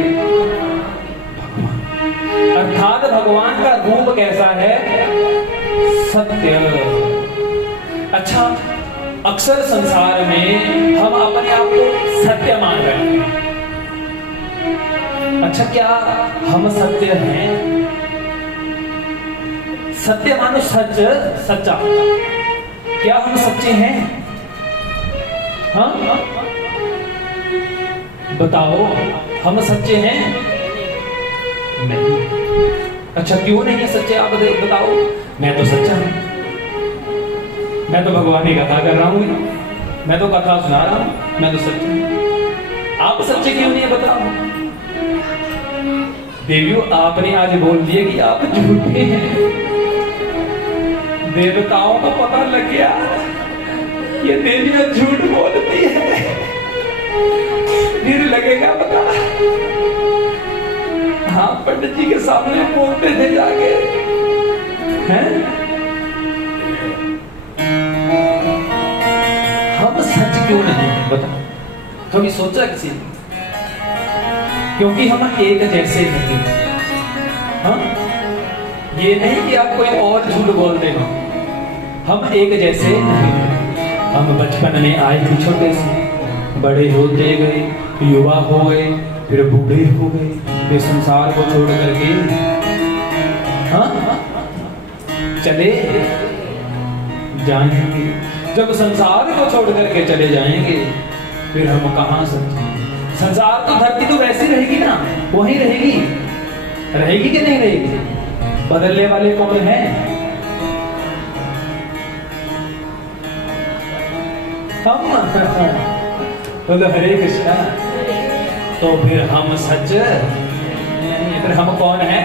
भगवान। अर्थात भगवान का रूप कैसा है? सत्य। अच्छा, अक्सर संसार में हम अपने आप को सत्य मान रहे हैं। अच्छा, क्या हम सत्य हैं? सत्य मानो सच, सच्चा। क्या हम सच्चे हैं? हाँ, बताओ, हम सच्चे हैं? नहीं। अच्छा, क्यों नहीं है सच्चे? आप बताओ। मैं तो सच्चा हूं, मैं तो भगवान की कथा कर रहा हूं, मैं तो कथा सुना रहा हूं, मैं तो सच्चा हूं। आप सच्चे क्यों नहीं है? बताओ। देवियों, आपने आज बोल दिया कि आप झूठे हैं। देवताओं को पता लग गया ये देवियां झूठ बोलती है। फिर लगेगा पता। हाँ, पंडित जी के सामने बोलते थे जाके, हैं? हम सच क्यों नहीं है बता? कभी सोचा किसी ने? क्योंकि हम एक जैसे नहीं। हाँ, ये नहीं कि आप कोई और झूठ बोल देना, हम एक जैसे नहीं। हम बचपन में आए थे छोटे से, बड़े होते गए, युवा हो गए, फिर बूढ़े हो गए, फिर संसार को छोड़ करके हाँ चले जाएंगे। जब संसार को छोड़ करके चले जाएंगे, फिर हम कहां समझेंगे? संसार तो, धरती तो वैसी रहेगी ना, वही रहेगी। रहेगी कि नहीं रहेगी? बदलने वाले कौन है? हम। बोलो हरे कृष्णा। तो फिर हम सच नहीं, फिर हम कौन है?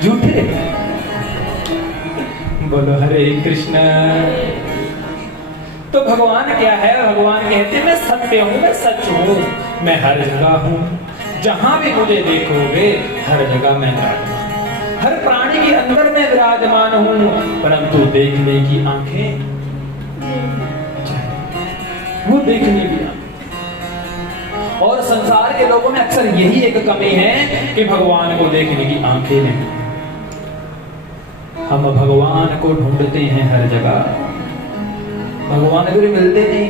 झूठे। बोलो हरे कृष्णा। तो भगवान क्या है? भगवान कहते मैं सत्य हूं, मैं सच हूं, मैं हर जगह हूं। जहां भी मुझे देखोगे, हर जगह मैं विराजमान, हर प्राणी के अंदर मैं विराजमान हूं, परंतु देखने की आंखें, वो देखने की आंखें। और संसार के लोगों में अक्सर यही एक कमी है कि भगवान को देखने की आंखें नहीं। हम भगवान को ढूंढते हैं हर जगह, भगवान भी मिलते नहीं।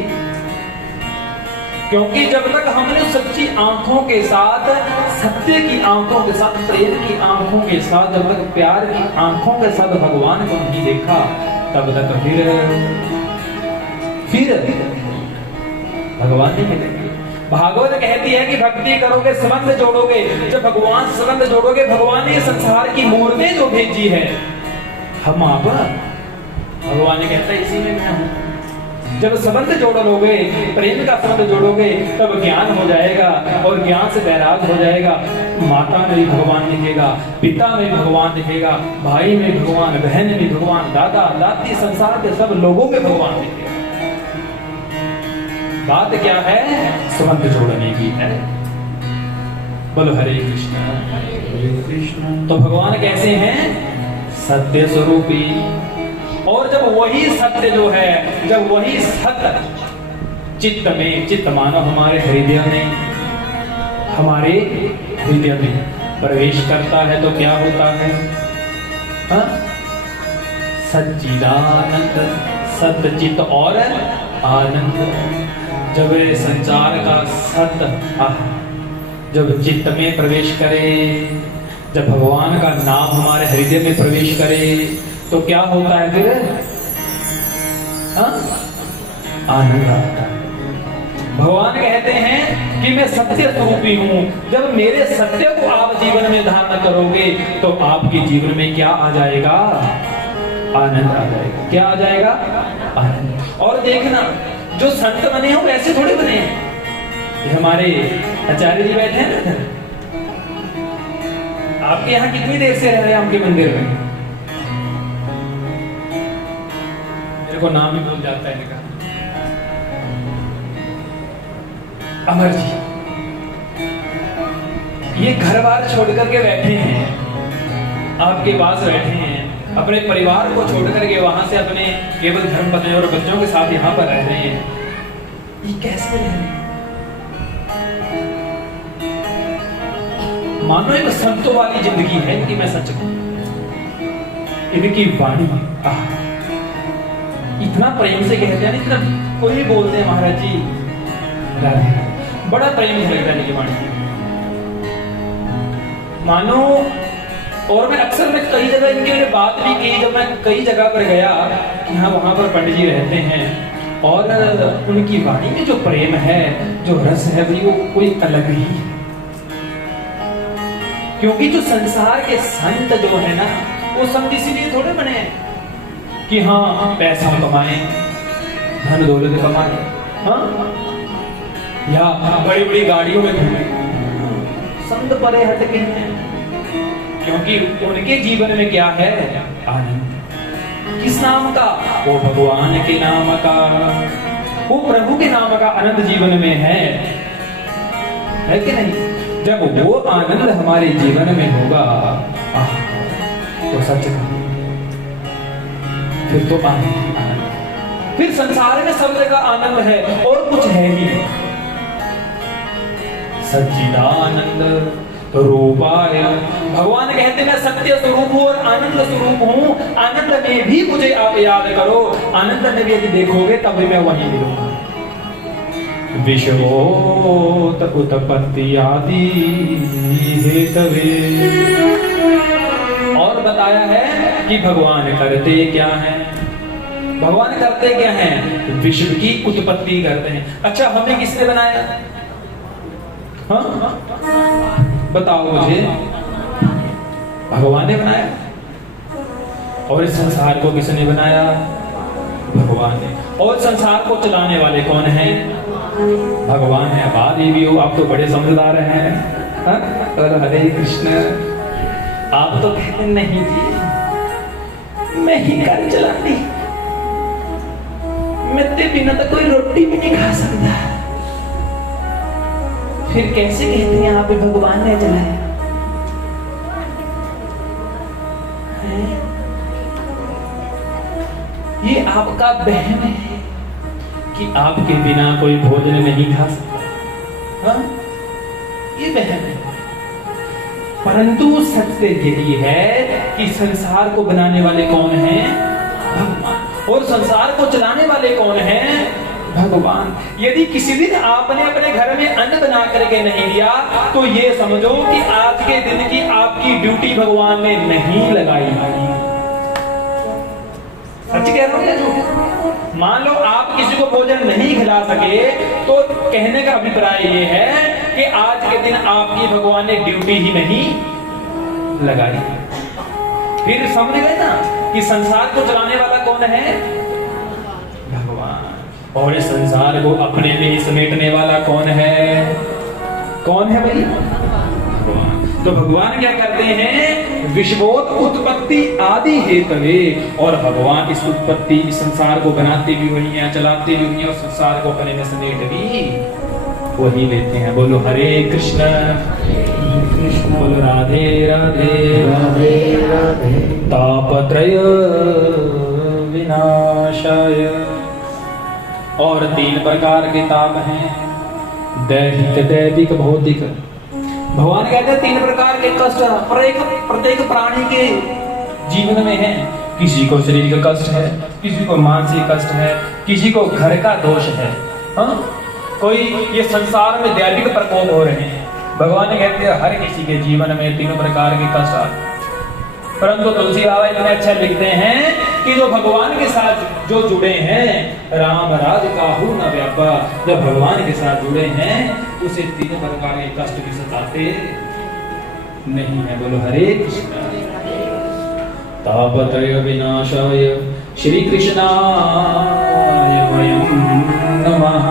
क्योंकि जब तक हमने सच्ची आंखों के साथ, सत्य की आंखों के साथ, प्रेम की आंखों के साथ, जब तक प्यार की आंखों के साथ भगवान को नहीं देखा, तब तक फिर भगवान नहीं मिलेंगे। भागवत कहती है कि भक्ति करोगे, संबंध जोड़ोगे। जब भगवान से संबंध जोड़ोगे, भगवान ने संसार की मूर्तें जो भेजी है, हम आप, भगवान ने कहता है इसी में मैं हूं। जब संबंध जोड़ोगे, प्रेम का संबंध जोड़ोगे, तब ज्ञान हो जाएगा, और ज्ञान से वैराग हो जाएगा। माता में भी भगवान दिखेगा, पिता में भगवान दिखेगा, भाई में भगवान, बहन में भगवान, दादा दादी, संसार के सब लोगों में भगवान दिखेगा। बात क्या है? संबंध जोड़ने की है। बोलो हरे कृष्णा। हरे कृष्णा। तो भगवान कैसे हैं? सत्य स्वरूपी। और जब वही सत्य जो है, जब वही सत्य चित्त में, चित्त मानो हमारे हृदय में, हमारे हृदय में प्रवेश करता है, तो क्या होता है? सच्चिदानंद, सत्चित और आनंद। जब संसार का सत्य जब चित्त में प्रवेश करे, जब भगवान का नाम हमारे हृदय में प्रवेश करे, तो क्या होता है फिर? आनंद आता है। भगवान कहते हैं कि मैं सत्य स्वरूपी हूं। जब मेरे सत्य को आप जीवन में धारण करोगे, तो आपके जीवन में क्या आ जाएगा? आनंद आ जाएगा। क्या आ जाएगा? आनंद। और देखना, जो संत बने हो वैसे थोड़े बने हैं। हमारे आचार्य जी बैठे हैं ना, आपके यहाँ कितनी देर से रह रहे हैं आपके मंदिर में? मेरे को नाम ही भूल जाता है इनका। अमर जी, ये घर बार छोड़ करके बैठे हैं, आपके पास बैठे हैं, अपने परिवार को छोड़ करके वहां से अपने केवल धर्म पत्नी और बच्चों के साथ यहाँ पर रह रहे हैं। ये कैसे रह रहे हैं? मानो एक संतों वाली जिंदगी है कि मैं सच कहूं, इनकी वाणी इतना प्रेम से कहते हैं, इतना कोई बोलते हैं महाराज जी राधे, बड़ा प्रेम से लगता है इनकी वाणी मानो। और मैं अक्सर मैं कई जगह इनके लिए बात भी की, जब मैं कई जगह पर गया कि हाँ वहां पर पंडित जी रहते हैं, और उनकी वाणी में जो प्रेम है, जो रस है, वो कोई अलग ही है। क्योंकि जो संसार के संत जो है ना, वो संत इसीलिए थोड़े बने हैं कि हाँ पैसा कमाएं, धन दौलत कमाएं, हाँ, या बड़ी बड़ी गाड़ियों में घूमें। संत परे हट के हैं, क्योंकि उनके जीवन में क्या है? आनंद। किस नाम का? वो भगवान के नाम का। वो प्रभु के नाम का आनंद जीवन में है कि नहीं? जब वो आनंद हमारे जीवन में होगा तो सच फिर तो आनंद, फिर संसार में सब जगह आनंद है और कुछ है ही नहीं। सच्चिदानंद रूपाय, भगवान कहते मैं सत्य स्वरूप हूं और आनंद स्वरूप हूं। आनंद में भी मुझे आप याद करो, आनंद में भी यदि देखोगे तब भी मैं वहीं मिलूंगा। विश्वोत उत्पत्ति आदि हेतवे, और बताया है कि भगवान करते क्या हैं? भगवान करते क्या हैं? विश्व की उत्पत्ति करते हैं। अच्छा, हमें किसने बनाया? हाँ बताओ मुझे। भगवान ने बनाया। और इस संसार को किसने बनाया? भगवान ने। और संसार को चलाने वाले कौन हैं? भगवान है। देवी हो, आप तो बड़े समझदार हैं। हरे कृष्ण। आप तो कहते नहीं जी, मैं ही घर चलाती, मेरे बिना तो कोई रोटी भी नहीं खा सकता। फिर कैसे कहते हैं आप भगवान ने चलाया? ये आपका वहम है कि आपके बिना कोई भोजन नहीं खा सकता। हाँ? ये वहम है। परंतु सत्य यही है कि संसार को बनाने वाले कौन हैं? भगवान। और संसार को चलाने वाले कौन हैं? भगवान। यदि किसी दिन आपने अपने घर में अन्न बना करके नहीं दिया तो ये समझो कि आज के दिन की आपकी ड्यूटी भगवान ने नहीं लगाई। सच कह रहा हूं या झूठ? मान लो आप किसी को भोजन नहीं खिला सके तो कहने का अभिप्राय ये है कि आज के दिन आपकी भगवान ने ड्यूटी ही नहीं लगाई। फिर समझ गए ना कि संसार को चलाने वाला कौन है? भगवान। और इस संसार को अपने में ही समेटने वाला कौन है? कौन है भाई? भगवान। तो भगवान क्या करते हैं? विश्वोत उत्पत्ति आदि हेतवे, और भगवान इस उत्पत्ति, इस संसार को बनाते भी वही हैं, चलाते भी वही हैं, और संसार को अपने में समेट भी वही लेते हैं। बोलो हरे कृष्ण, बोलो राधे राधे, राधे राधे। तापत्रय विनाशाय, और 3 प्रकार के ताप हैं, दैहिक, दैविक, भौतिक। भगवान कहते हैं 3 प्रकार के कष्ट प्रत्येक प्राणी के जीवन में है। किसी को शरीर का कष्ट है, किसी को मानसिक कष्ट है, किसी को घर का दोष है। हाँ? कोई ये संसार में दैविक प्रकोप हो रहे हैं। भगवान कहते हैं हर किसी के जीवन में 3 प्रकार के कष्ट आते हैं। परंतु तुलसी बाबा इतने अच्छा लिखते हैं कि जो भगवान के साथ जो जुड़े हैं, राम राज काहू न व्यापा, जब भगवान के साथ जुड़े हैं उसे 3 प्रकार के कष्ट भी सताते नहीं है। बोलो हरे कृष्ण। तापत्रय विनाशाय श्री कृष्णाय वयं नमः।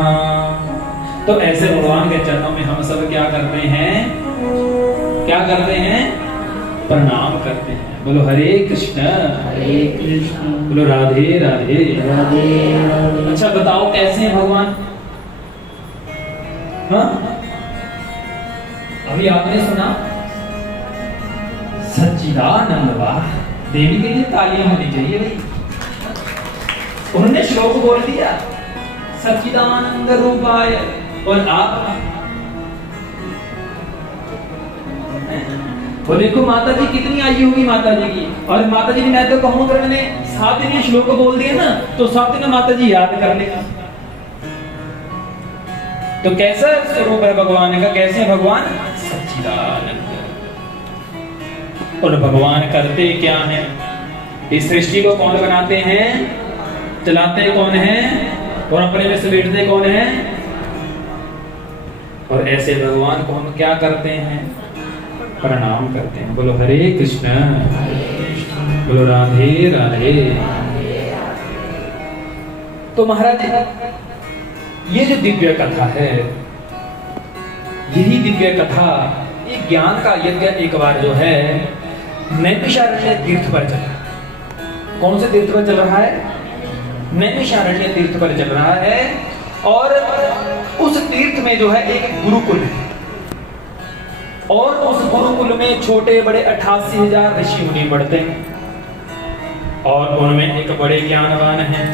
तो ऐसे भगवान के चरणों में हम सब क्या करते हैं? क्या करते हैं? प्रणाम करते हैं। बोलो हरे कृष्ण, हरे कृष्ण, बोलो राधे राधे, राधे राधे। अच्छा बताओ कैसे हैं भगवान? हाँ? अभी आपने सुना सच्चिदानंद। वाह, देवी के लिए तालियां होनी चाहिए भाई। उन्होंने श्लोक बोल दिया सच्चिदानंद रूपाय, और आप वो देखो माता जी कितनी आयु होगी माता जी की। और माता जी ने, मैं तो कहूँ अगर मैंने 7 दिन श्लोक बोल दिए ना तो 7 दिन माता जी याद कर लेगा। तो कैसा स्वरूप है भगवान का? कैसे है भगवान? सच्चिदानंद। और भगवान करते क्या हैं? इस सृष्टि को कौन बनाते हैं? चलाते कौन हैं? और अपने में समेटते कौन हैं? और ऐसे भगवान को हम क्या करते हैं? प्रणाम करते हैं। बोलो हरे कृष्ण, बोलो राधे राधे। तो महाराज ये जो दिव्य कथा है, यही दिव्य कथा, ये ज्ञान का यज्ञ एक बार जो है नैमिषारण्य तीर्थ पर चल रहा है। कौन से तीर्थ पर चल रहा है? नैमिषारण्य तीर्थ पर चल रहा है। और उस तीर्थ में जो है एक गुरुकुल है, और उस गुरुकुल में छोटे बड़े 88,000 ऋषि मुनि पढ़ते हैं, और उनमें एक बड़े ज्ञानवान हैं,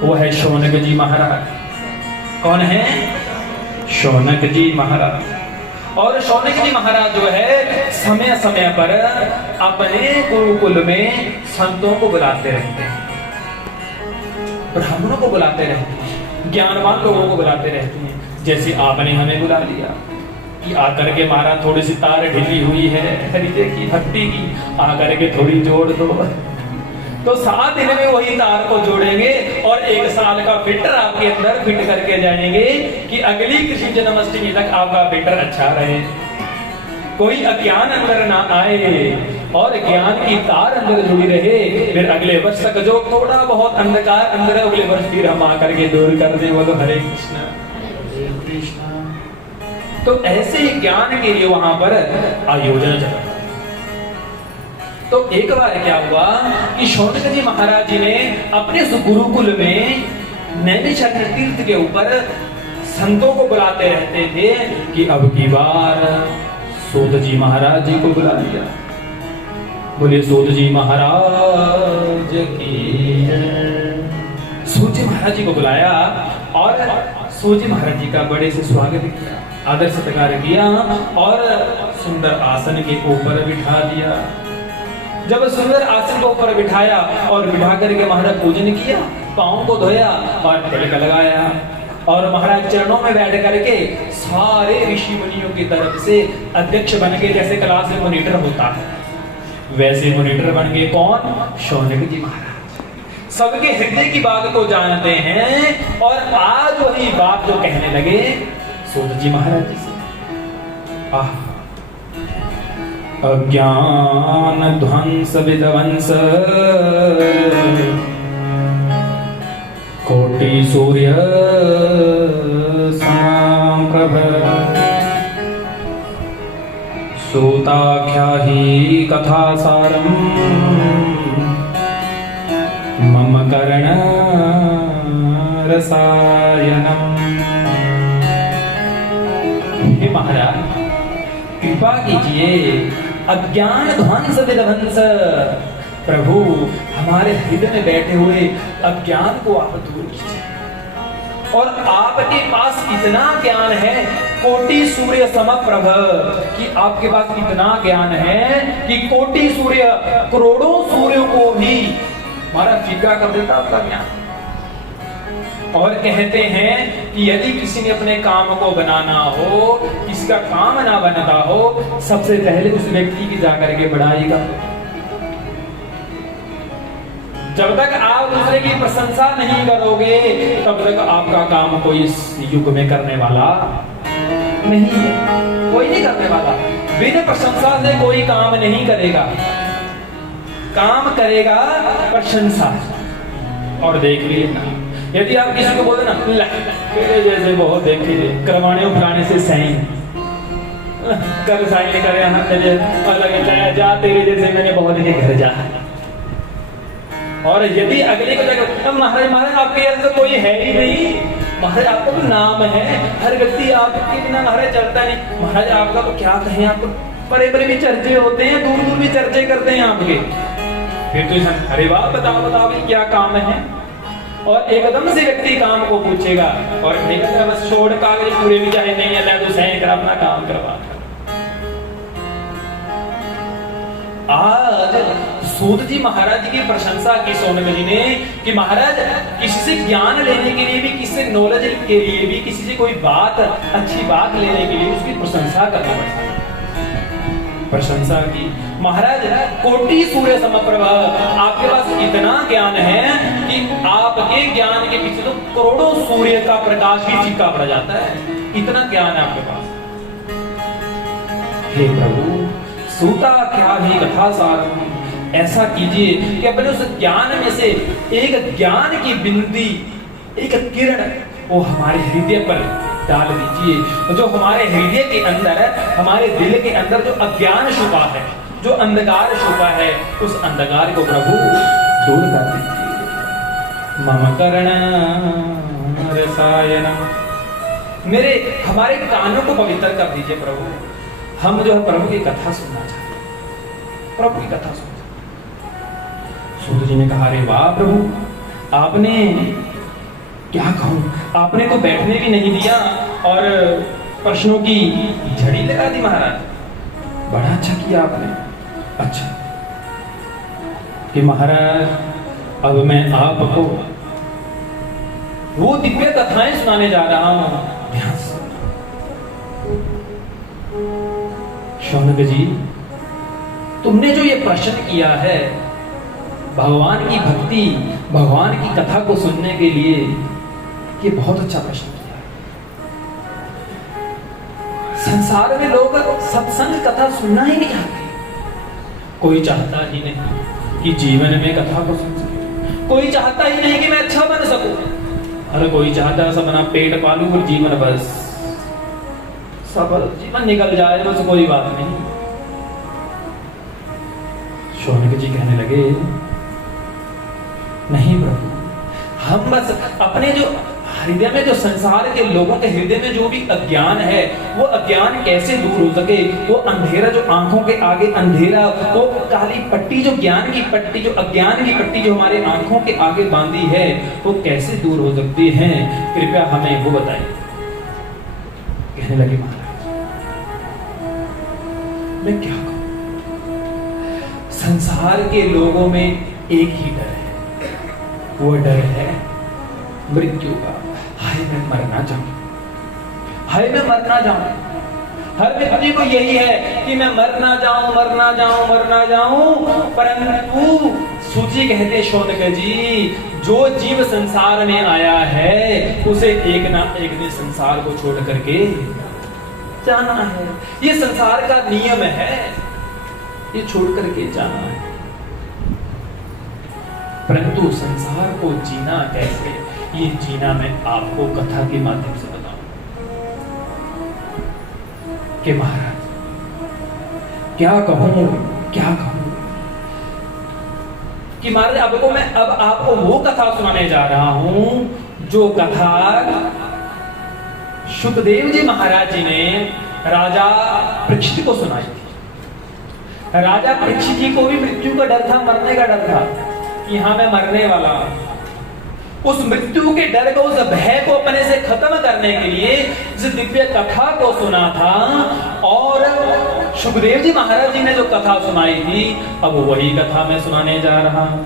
वो है शौनक जी महाराज। कौन है? शौनक जी महाराज। और शौनक जी महाराज जो है समय समय पर अपने गुरुकुल में संतों को बुलाते रहते हैं, ब्राह्मणों को बुलाते रहते हैं, ज्ञानवान लोगों को बुलाते रहते हैं। जैसे आपने हमें बुला लिया कि आकर के महाराज थोड़ी सी तार ढीली हुई है हृदय की भक्ति की, आकर के थोड़ी जोड़ दो, तो 7 दिन में वही तार को जोड़ेंगे और 1 साल का फिल्टर आपके अंदर फिट करके जाएंगे कि अगली कृष्ण जन्माष्टमी तक आपका फिल्टर अच्छा रहे, कोई अज्ञान अंदर ना आए और ज्ञान की तार अंदर जुड़ी रहे। फिर अगले वर्ष तक जो थोड़ा बहुत अंधकार अंदर है, अगले वर्ष फिर हम आकर के दूर कर दें, वो तो हरे कृष्णा हरे कृष्णा। तो ऐसे ही ज्ञान के लिए वहां पर आयोजन चला। तो एक बार क्या हुआ कि शौनक जी महाराज जी ने अपने गुरुकुल में नैमिषारण्य तीर्थ के ऊपर संतों को बुलाते रहते थे कि अब की बार सूत जी महाराज जी को बुला लिया। बोले सूत जी महाराज की। सूत जी महाराज जी को बुलाया और सूत जी महाराज जी का बड़े से स्वागत किया, आदर सत्कार किया और सुंदर आसन के ऊपर बिठा दिया। जब सुंदर आसन को ऊपर बिठाया और बिठा करके महाराज पूजन किया, पांव को धोया और तिलक लगाया और महाराज चरणों में बैठ करके सारे ऋषि मुनियों की तरफ से अध्यक्ष बन गए। जैसे क्लास में मॉनिटर होता है वैसे मॉनिटर बन गए। कौन? शौनक जी महाराज। सबके हृदय की बात को जानते हैं और आज वही बात जो कहने लगे सूत जी महाराज जी से। अज्ञान ध्वंस विध्वंस कोटि सूर्य समप्रभ सूताख्याहि कथासारं मम कर्ण रसायनम। हे महाराज कृपा कीजिए, अज्ञान ध्वंस विध्वंस, प्रभु हमारे हृदय में बैठे हुए अज्ञान को आप दूर कीजिए। और आपके पास इतना ज्ञान है, कोटि सूर्य समप्रभ, कि आपके पास इतना ज्ञान है कि कोटि सूर्य करोड़ों सूर्यों को भी हमारा फीका कर देता आपका ज्ञान। और कहते हैं कि यदि किसी ने अपने काम को बनाना हो, किसी का काम ना बनता हो, सबसे पहले उस व्यक्ति की जाकर के बढ़ाई का। जब तक आप दूसरे की प्रशंसा नहीं करोगे तब तक आपका काम कोई इस युग में करने वाला नहीं है, कोई नहीं करने वाला। बिना प्रशंसा से कोई काम नहीं करेगा, काम करेगा प्रशंसा। और देख लीजिए, यदि आप किसी को बोले ना तेरे जैसे बहुत देखे करवाने उठाने से सही कर साइन लेकर यहाँ तेरे अलग जा, तेरे जैसे मैंने बहुत देखे घर जा। और यदि अगले को जगह महाराज महाराज आपके यहाँ तो कोई है ही नहीं, महाराज आपका तो नाम है, हर व्यक्ति आपके बिना महाराज चलता नहीं, महाराज आपका तो क्या कहें, आपको बड़े बड़े भी चर्चे होते हैं, दूर दूर भी चर्चे करते हैं आपके। फिर तो अरे वाह बताओ बताओ क्या काम है। और एकदम से व्यक्ति काम को पूछेगा और कहेगा बस छोड़ कागज पूरे भी चाहे नहीं अल्लाह तो सही कर अपना काम करवा। आज सूत जी महाराज की प्रशंसा की शौनक जी ने कि महाराज किसी से ज्ञान लेने के लिए भी, किसी से नॉलेज के लिए भी, किसी से कोई बात अच्छी बात लेने के लिए उसकी प्रशंसा करना पड़ता है। प्रशंसा की। महाराज कोटि सूर्य समप्रभ, आपके पास इतना ज्ञान है कि आपके ज्ञान के पीछे तो करोड़ों सूर्य का प्रकाश भी फीका पड़ जाता है, इतना ज्ञान है आपके पास। हे प्रभु सूता क्या ही कथा सार, ऐसा कीजिए कि अपने उस ज्ञान में से एक ज्ञान की बिंदी, एक किरण वो हमारे हृदय पर डाल दीजिए। जो हमारे हृदय के अंदर है, हमारे दिल के अंदर जो अज्ञान छुपा है, जो अंधकार छुपा है, उस अंधकार को प्रभु दूर कर दीजिए। मम कर्ण रसायनम, हमारे कानों को पवित्र कर दीजिए प्रभु। हम जो है प्रभु की कथा सुनना चाहते हैं, प्रभु की कथा सुनना। सूत जी ने कहा, अरे वाह प्रभु, आपने क्या कहूं, आपने तो बैठने भी नहीं दिया और प्रश्नों की झड़ी लगा दी महाराज। बड़ा अच्छा किया आपने। अच्छा कि महाराज, अब मैं आपको वो दिव्य कथाएं सुनाने जा रहा हूं, ध्यान से। शौनक जी, तुमने जो ये प्रश्न किया है भगवान की भक्ति, भगवान की कथा को सुनने के लिए, ये बहुत अच्छा प्रश्न किया है। संसार में लोग सत्संग कथा सुनना ही नहीं चाहते। कोई चाहता ही नहीं कि जीवन में कथा को सुन सके, कोई चाहता ही नहीं कि मैं अच्छा बन सकूं, हर कोई चाहता है सब अपना पेट पालूं और जीवन बस सफल जीवन निकल जाए, बस कोई बात नहीं। शौनक जी कहने लगे, नहीं प्रभु, हम बस अपने जो हृदय में, जो संसार के लोगों के हृदय में जो भी अज्ञान है, वो अज्ञान कैसे दूर हो सके, वो अंधेरा जो आंखों के आगे अंधेरा, वो काली पट्टी, जो ज्ञान की पट्टी, जो अज्ञान की पट्टी जो हमारे आंखों के आगे बांधी है, वो कैसे दूर हो सकती है, कृपया हमें वो बताइए। कहने लगे, महाराज मैं क्या कहूं, संसार के लोगों में एक ही डर है, वो डर है मृत्यु का। हाय मैं मरना चाहूं, हाय मैं मरना चाहूं। हर व्यक्ति को यही है कि मैं मरना जाऊं, मरना जाऊं, मरना जाऊं। परंतु सूची कहते, शौनक जी, जो जीव संसार में आया है उसे एक ना एक दिन संसार को छोड़ करके जाना है। ये संसार का नियम है, ये छोड़ करके जाना है। परंतु संसार को जीना कैसे, ये जीना मैं आपको कथा के माध्यम से बताऊं कि महाराज क्या कहूं, क्या कहूं कि महाराज अब आपको वो कथा सुनाने जा रहा हूं जो कथा शुकदेव जी महाराज जी ने राजा परीक्षित को सुनाई थी। राजा परीक्षित जी को भी मृत्यु का डर था, मरने का डर था कि हाँ मैं मरने वाला। उस मृत्यु के डर को, उस भय को अपने से खत्म करने के लिए इस दिव्य कथा को सुना था। और सुखदेव जी महाराज जी ने जो कथा सुनाई थी, अब वही कथा मैं सुनाने जा रहा हूं।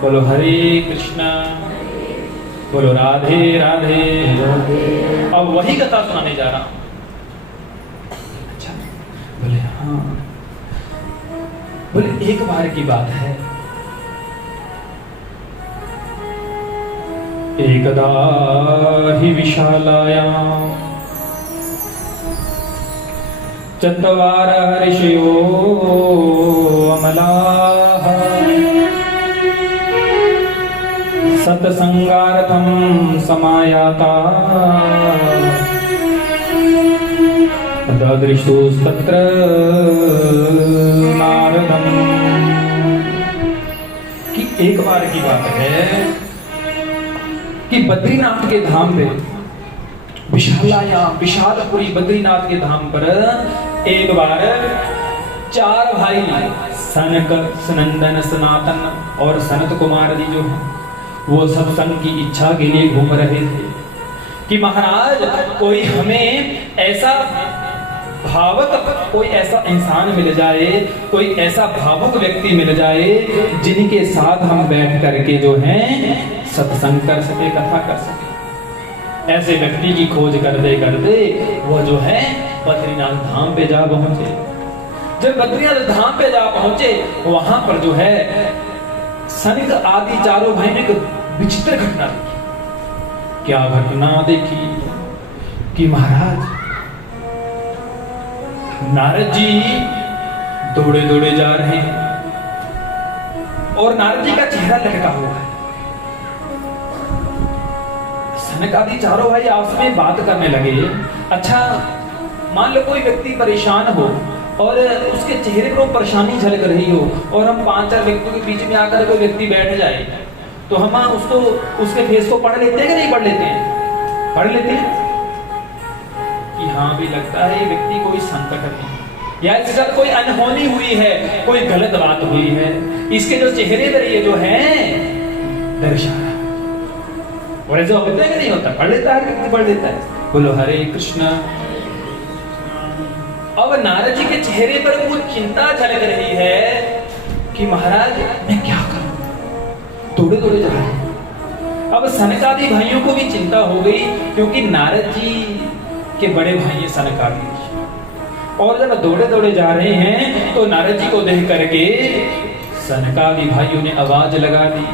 बोलो हरे कृष्णा, बोलो राधे राधे। अब वही कथा सुनाने जा रहा हूं। अच्छा, बोले हाँ, बोले एक बार की बात है, एकदा हि विशालायां चत्वारः ऋषयो अमलाः सत्संगार्थं समायाताः ददृशुस्तत्र नारदम्। कि एक बार की बात है कि बद्रीनाथ के धाम पे, विशालपुरी बद्रीनाथ के धाम पर एक बार चार भाई सनक, सनंदन, सनातन और सनत कुमार जी जो हैं वो सत्संग की इच्छा के लिए घूम रहे थे कि महाराज कोई हमें ऐसा भावक, कोई ऐसा इंसान मिल जाए, कोई ऐसा भावुक व्यक्ति मिल जाए जिनके साथ हम बैठ करके जो है सत्संग कर सके, कथा कर सके। ऐसे व्यक्ति की खोज करते करते वो जो है बद्रीनाथ धाम पे जा पहुंचे। जब बद्रीनाथ धाम पे जा पहुंचे, वहां पर जो है सनक आदि चारों भाई ने एक विचित्र घटना देखी। क्या घटना देखी कि महाराज नारद जी दौड़े दौड़े जा रहे हैं और नारद जी का चेहरा लटका हुआ है। सनक आदि चारों भाई आपस में बात करने लगे। अच्छा, मान लो कोई व्यक्ति परेशान हो और उसके चेहरे पर परेशानी झलक रही हो और हम 5-4 व्यक्तियों के बीच में आकर कोई व्यक्ति बैठ जाए तो हम उसको उसके फेस को पढ़ लेते हैं कि नहीं पढ़ लेते हैं? पढ़ लेते हैं कि हाँ भी लगता है ये व्यक्ति कोई संकट में या इसके साथ कोई अनहोनी हुई है, कोई गलत बात हुई है, इसके जो चेहरे पर ये जो है दर्शा रहा। और ऐसा होता है कि नहीं होता? पढ़ लेता है कि पढ़ लेता है? बोलो हरे कृष्ण। अब नारद जी के चेहरे पर वो चिंता झलक रही है कि महाराज मैं क्या करूं, दौड़े दौड़े जा रहे हैं। अब सनकादि भाइयों को भी चिंता हो गई, क्योंकि नारद जी के बड़े भाई सनकादि, और जब दौड़े दौड़े जा रहे हैं तो नारद जी को देख करके सनकादि भाइयों ने आवाज लगा दी,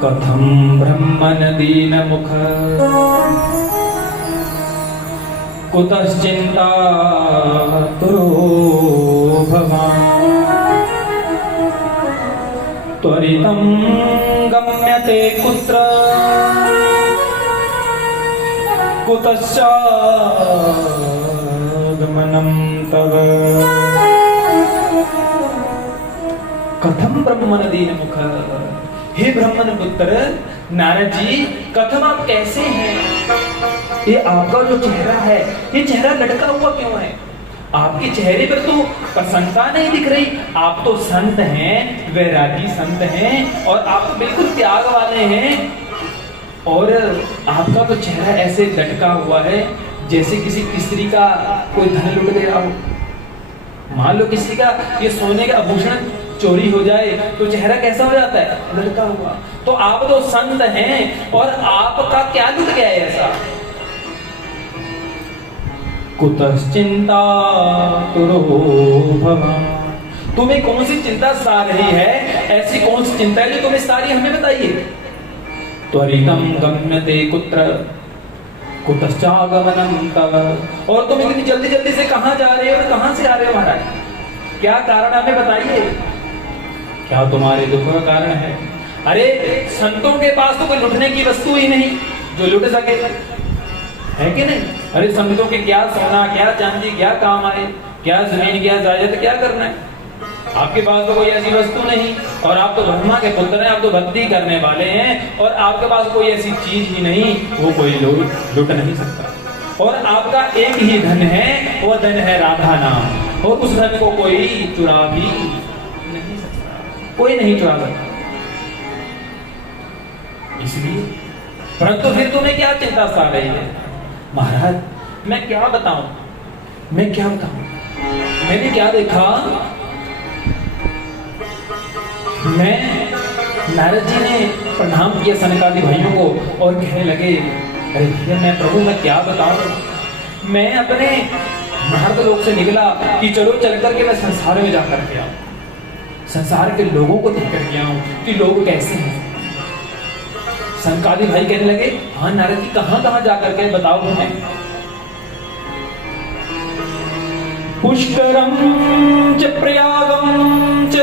कथम ब्रह्मन दीन मुख कुतश्चिंता तुरो भवान् त्वरितं गम्यते कुत्र कुतश्च गमनं तव। कथम ब्रह्मन दीन मुख, हे ब्रह्मन पुत्र नारद जी, कथम आप कैसे हैं? ये आपका जो चेहरा है, ये चेहरा लटका हुआ क्यों है? आपके चेहरे पर तो प्रसन्नता नहीं दिख रही। आप तो संत हैं, वैरागी संत हैं, और आप तो बिल्कुल त्याग वाले हैं, और आपका तो चेहरा ऐसे लटका हुआ है जैसे किसी स्त्री का कोई धन लुट गया हो। मान लो किसी का ये सोने का आभूषण चोरी हो जाए तो चेहरा कैसा हो जाता है? लटका हुआ। तो आप तो संत हैं और आपका क्या लुट गया है ऐसा? कुतश्चिंता तुरो भवान्, तुम्हें कौन सी चिंता सता रही है? ऐसी कौन सी चिंता है जो तुम्हें सारी हमें बताइए। त्वरितं गम्यते कुत्र कुतश्चागमनं तव, और तुम इतनी जल्दी जल्दी से कहां जा रहे हो और कहां से आ रहे हो महाराज? क्या कारण हमें बताइए, क्या तुम्हारे दुख का कारण है? अरे संतों के पास तो कोई लुटने की वस्तु ही नहीं जो लुट सके, है कि नहीं? अरे संतों के क्या सोना, क्या चांदी, क्या काम आए, क्या जमीन, क्या जायदाद, क्या करना है? आपके पास तो कोई ऐसी वस्तु नहीं, और आप तो ब्रह्मा के पुत्र हैं, आप तो भक्ति करने वाले हैं, और आपके पास कोई ऐसी चीज ही नहीं, वो कोई लुट नहीं सकता। और आपका एक ही धन है, वो धन है राधा नाम, और उस धन को कोई चुरा भी नहीं सकता, कोई नहीं चुरा सकता। इसलिए परंतु फिर तुम्हें क्या चिंता सता रही है? महाराज मैं क्या बताऊं, मैंने क्या देखा? मैं नारद जी ने प्रणाम किया सनकादि भाइयों को और कहने लगे, अरे भैया मैं प्रभु मैं क्या बताऊं, मैं अपने महर्त लोक से निकला कि चलो चल करके मैं संसार में जाकर के आऊं, संसार के लोगों को देख करके आऊं कि लोग कैसे हैं। सनकादि भाई कहने लगे, हाँ नारद जी कहां कहां जाकर के बताओ हमें। पुष्करम च प्रयागम च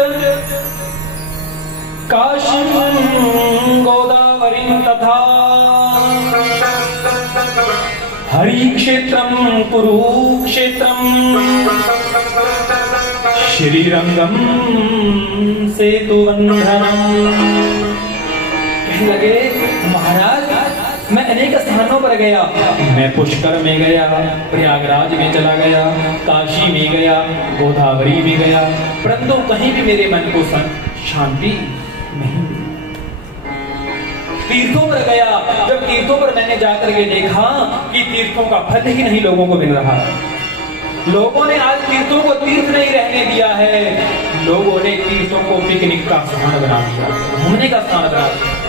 काशीं गोदावरीं तथा हरिक्षेत्रं कुरुक्षेत्रं श्रीरंगम सेतुबंधनम्। कहने लगे महाराज मैं अनेक स्थानों पर गया, मैं पुष्कर में गया, प्रयागराज में चला गया, काशी में गया, गोदावरी में गया, परंतु कहीं भी मेरे मन को शांति नहीं। तीर्थों पर गया, जब तीर्थों पर मैंने जाकर के देखा कि तीर्थों का फल ही नहीं लोगों को मिल रहा है। लोगों ने आज तीर्थों को तीर्थ नहीं रहने दिया है, लोगों ने तीर्थों को पिकनिक का स्थान बना दिया, घूमने का स्थान बना दिया।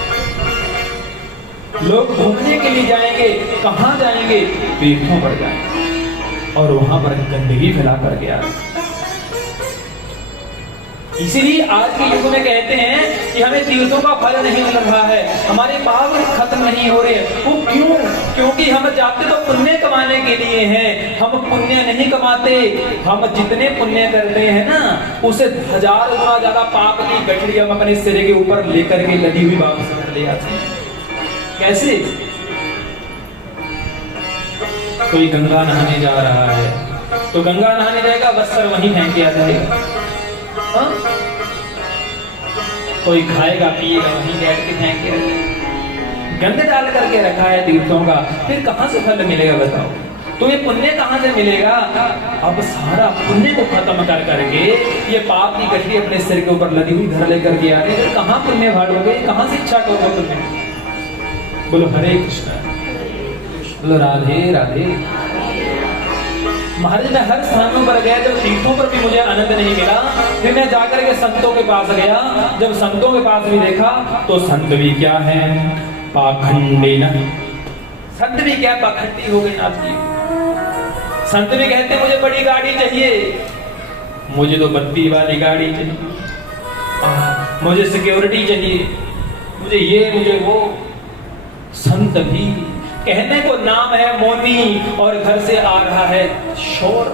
लोग घूमने के लिए जाएंगे, कहां जाएंगे? तीर्थों पर जाएंगे, और वहां पर गंदगी फैला कर गया। इसीलिए आज के युग में कहते हैं कि हमें तीर्थों का फल नहीं मिल रहा है, हमारे पाप खत्म नहीं हो रहे। वो क्यों? क्योंकि हम जाते तो पुण्य कमाने के लिए हैं, हम पुण्य नहीं कमाते। हम जितने पुण्य करते हैं ना, उसे 1000 गुना ज्यादा पाप की गठरी हम अपने सिर के ऊपर लेकर के लदी हुई वापस कर ले आते हैं। कैसे? कोई गंगा नहाने जा रहा है तो गंगा नहाने जाएगा, वस्त्र वहीं फेंक के आ जाएगा। कोई खाएगा पिएगा वहीं बैठ के फेंक के रखेगा। गंद डाल करके रखा है तीर्थों का, फिर कहां से फल मिलेगा बताओ? तुम्हें पुण्य कहां से मिलेगा? अब सारा पुण्य को खत्म कर करके ये पाप की गठरी अपने सिर के ऊपर लदी हुई घर लेकर के आ रहे, फिर कहां पुण्य भाड़ोगे? कहां से इच्छा करोगे तुम्हें? बोलो हरे कृष्ण, बोलो राधे राधे। महाराज मैं हर स्थानों पर गया, जब तीर्थों पर भी मुझे आनंद नहीं मिला, फिर मैं जाकर के संतों के पास गया। जब संतों के पास भी देखा तो संत भी क्या है, पाखंडी न। संत भी क्या पाखंडी हो गए नाथ जी। संत भी कहते मुझे बड़ी गाड़ी चाहिए, मुझे तो बत्ती वाली गाड़ी चाहिए, मुझे सिक्योरिटी चाहिए, मुझे ये मुझे वो। संत भी कहने को नाम है मोनी और घर से आ रहा है शोर।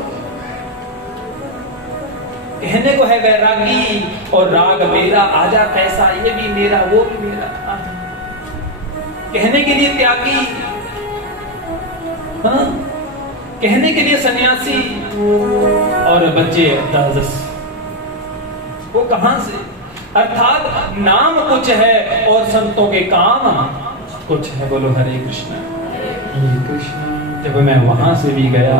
कहने को है वैरागी और राग मेरा, आजा पैसा ये भी मेरा वो भी मेरा। कहने के लिए त्यागी, हाँ? कहने के लिए सन्यासी और बच्चे 10-10। वो कहां से? अर्थात नाम कुछ है और संतों के काम कुछ है। बोलो हरे कृष्ण कृष्ण। जब मैं वहां से भी गया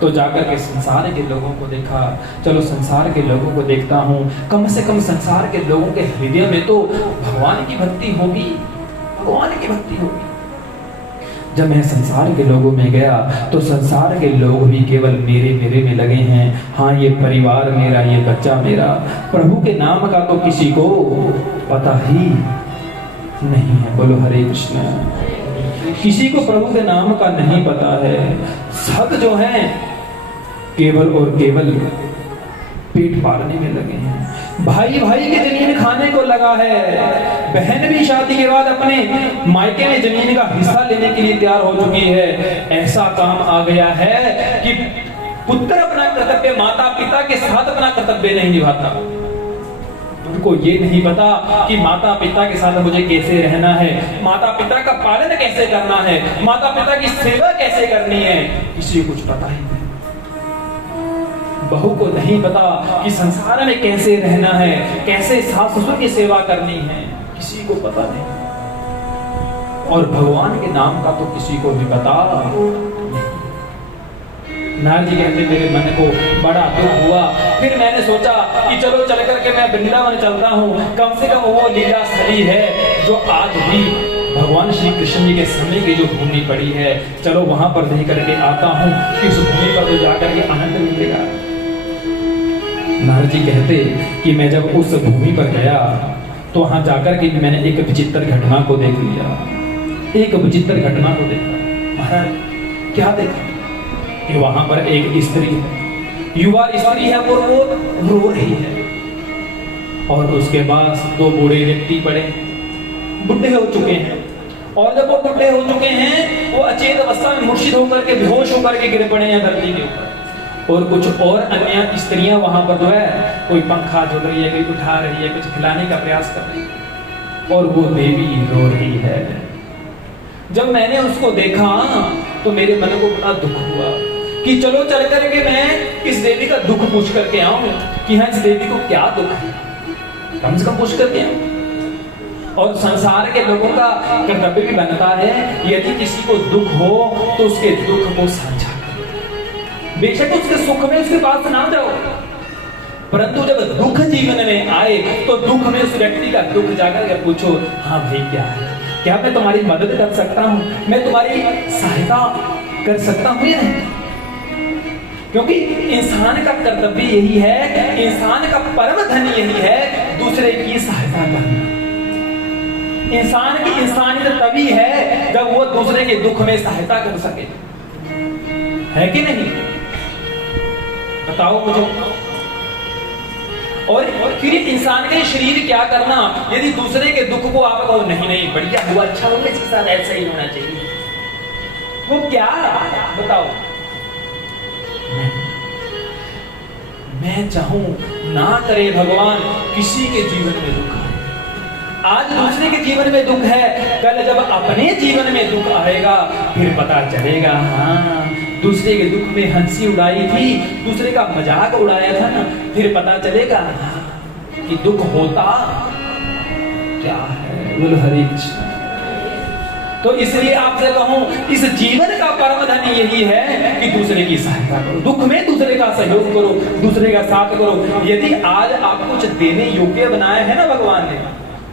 तो जाकर के संसार के लोगों को देखा। चलो संसार के लोगों को देखता हूँ, कम से कम संसार के लोगों के हृदय में तो भगवान की भक्ति होगी, भगवान की भक्ति होगी। जब मैं संसार के लोगों में गया तो संसार के लोग भी केवल मेरे मेरे में लगे हैं। हाँ, ये परिवार मेरा, ये बच्चा मेरा। प्रभु के नाम का तो किसी को पता ही नहीं है। बोलो हरे कृष्ण। किसी को प्रभु के नाम का नहीं पता है। सब जो हैं केवल और केवल पेट पालने में लगे हैं। भाई भाई की जमीन खाने को लगा है। बहन भी शादी के बाद अपने मायके में जमीन का हिस्सा लेने के लिए तैयार हो चुकी है। ऐसा काम आ गया है कि पुत्र अपना कर्तव्य माता पिता के साथ अपना कर्तव्य नहीं निभाता। उनको ये नहीं पता कि माता पिता के साथ मुझे कैसे रहना है, माता पिता का पालन कैसे करना है, माता पिता की सेवा कैसे करनी है, किसी को कुछ पता ही नहीं। बहू को नहीं पता कि संसार में कैसे रहना है, कैसे सास ससुर की सेवा करनी है, किसी को पता नहीं। और भगवान के नाम का तो किसी को भी पता नहीं। नारद जी कहते मेरे मन को बड़ा दुख हुआ। फिर मैंने सोचा कि चलो चल करके मैं वृंदावन चलता हूँ। कम से कम वो लीला स्थली है जो आज भी भगवान श्री कृष्ण जी के समय की जो भूमि पड़ी है, चलो वहां पर देख करके आता हूँ कि उस भूमि पर तो जाकर के आनंद मिलेगा। नारद जी कहते कि मैं जब उस भूमि पर गया तो वहां जाकर के मैंने एक विचित्र घटना को देख लिया। एक विचित्र घटना को देखा। महाराज क्या देखा कि वहां पर एक स्त्री है, युवा स्त्री है, वो रो रही है। और उसके पास दो बूढ़े व्यक्ति पड़े, बुढ़े हो चुके हैं। और जब वो बुढ़े हो चुके हैं, वो अचेत अवस्था में मूर्छित होकर के बेहोश होकर के गिर पड़े हैं धरती के ऊपर। और कुछ और अन्य स्त्रियां वहां पर जो है, कोई पंखा झुल रही है, कोई उठा रही है, कुछ खिलाने का प्रयास कर रही है, और वो देवी रो रही है। जब मैंने उसको देखा तो मेरे मन को बड़ा दुख हुआ कि चलो चल करके मैं इस देवी का दुख पूछ करके आऊं कि हाँ, इस देवी को क्या दुख है, कम से कम पूछ करके आऊं। और संसार के लोगों का कर्तव्य भी बनता है, यदि किसी को दुख हो तो उसके दुख को साझा करो। बेशक उसके सुख में उसके पास ना जाओ, परंतु जब दुख जीवन में आए तो दुख में उस व्यक्ति का दुख जाकर के पूछो, हाँ भाई क्या है, क्या मैं तुम्हारी मदद कर सकता हूँ, मैं तुम्हारी सहायता कर सकता हूँ या नहीं। क्योंकि इंसान का कर्तव्य यही है, इंसान का परम धन यही है, दूसरे की सहायता करना। इंसान की इंसानियत तभी है जब वो दूसरे के दुख में सहायता कर सके, है कि नहीं? बताओ मुझे। और फिर इंसान के शरीर क्या करना, यदि दूसरे के दुख को आप कहो नहीं नहीं बढ़िया हुआ, अच्छा होगा, इसके साथ ऐसा ही होना चाहिए, वो क्या बताओ। मैं चाहूं ना करे भगवान किसी के जीवन में दुख आए। आज दूसरे के जीवन में दुख है, कल जब अपने जीवन में दुख आएगा फिर पता चलेगा, हाँ दूसरे के दुख में हंसी उड़ाई थी, दूसरे का मजाक उड़ाया था ना, फिर पता चलेगा कि दुख होता क्या है। बोलो हरे कृष्ण। तो इसलिए आपसे कहूं, इस जीवन का परम धन यही है कि दूसरे की सहायता करो, दुख में दूसरे का सहयोग करो, दूसरे का साथ करो। यदि आज आप कुछ देने योग्य बनाया है ना भगवान ने,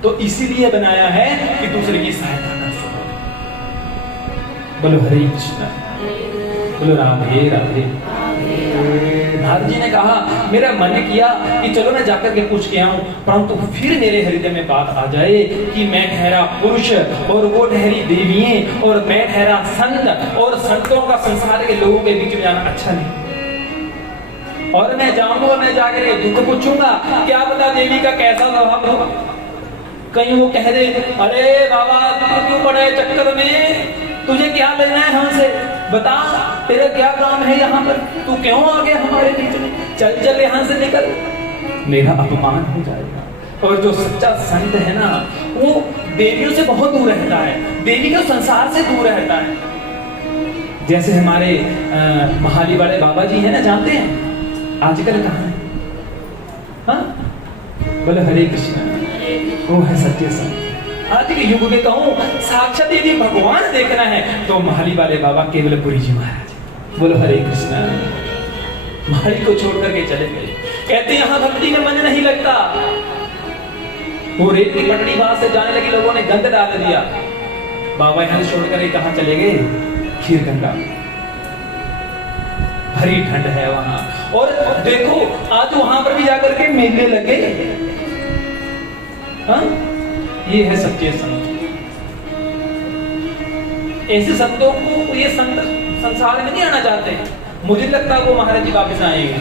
तो इसीलिए बनाया है कि दूसरे की सहायता कर सको। बोलो हरे कृष्ण। बोलो राधे राधे। नारद जी ने कहा, मेरा मन किया कि चलो मैं जाकर के पूछ के आऊं, परंतु फिर मेरे हृदय में बात आ जाए कि मैं ठहरा पुरुष और वो ठहरी देवियां और मैं ठहरा संत, और संतों का संसार के लोगों के बीच में जाना अच्छा नहीं। और मैं जाऊंगा, मैं जाकर के दुख पूछूंगा, क्या पता देवी का कैसा स्वभाव हो। कहीं वो कह दे, अरे बाबा तू क्यों पड़ा है चक्कर में, तुझे क्या लेना है हमसे, बता तेरा क्या काम है यहाँ पर, तू क्यों आ गया हमारे बीच में, चल चल यहाँ से निकल। मेरा अपमान हो जाएगा। और जो सच्चा संत है ना, वो देवियों से बहुत दूर रहता है, देवी के संसार से दूर रहता है। जैसे हमारे महाली वाले बाबा जी है ना, जानते हैं आजकल कहाँ है? हाँ? बोले हरे कृष्ण। वो है सच्चे संत। आज के युग में कहूं, साक्षात यदि भगवान देखना है तो महाली वाले बाबा केवलपुरी जी महाराज। बोलो हरे कृष्ण। महाली को छोड़ करके चले गए, कहते यहाँ भक्ति में मन नहीं लगता। वो रेत की पटड़ी वहां से जाने लगी, लोगों ने गंद डाल दिया। बाबा यहाँ से छोड़ कर कहां चले गए? खीर गंगा। भरी ठंड है वहां, और देखो आज वहां पर भी जाकर के मेले लगे। हाँ? ये है सच्चे संत। ऐसे संतों को ये संत संसार में नहीं आना चाहते। मुझे लगता है वो महाराज जी वापस आएंगे।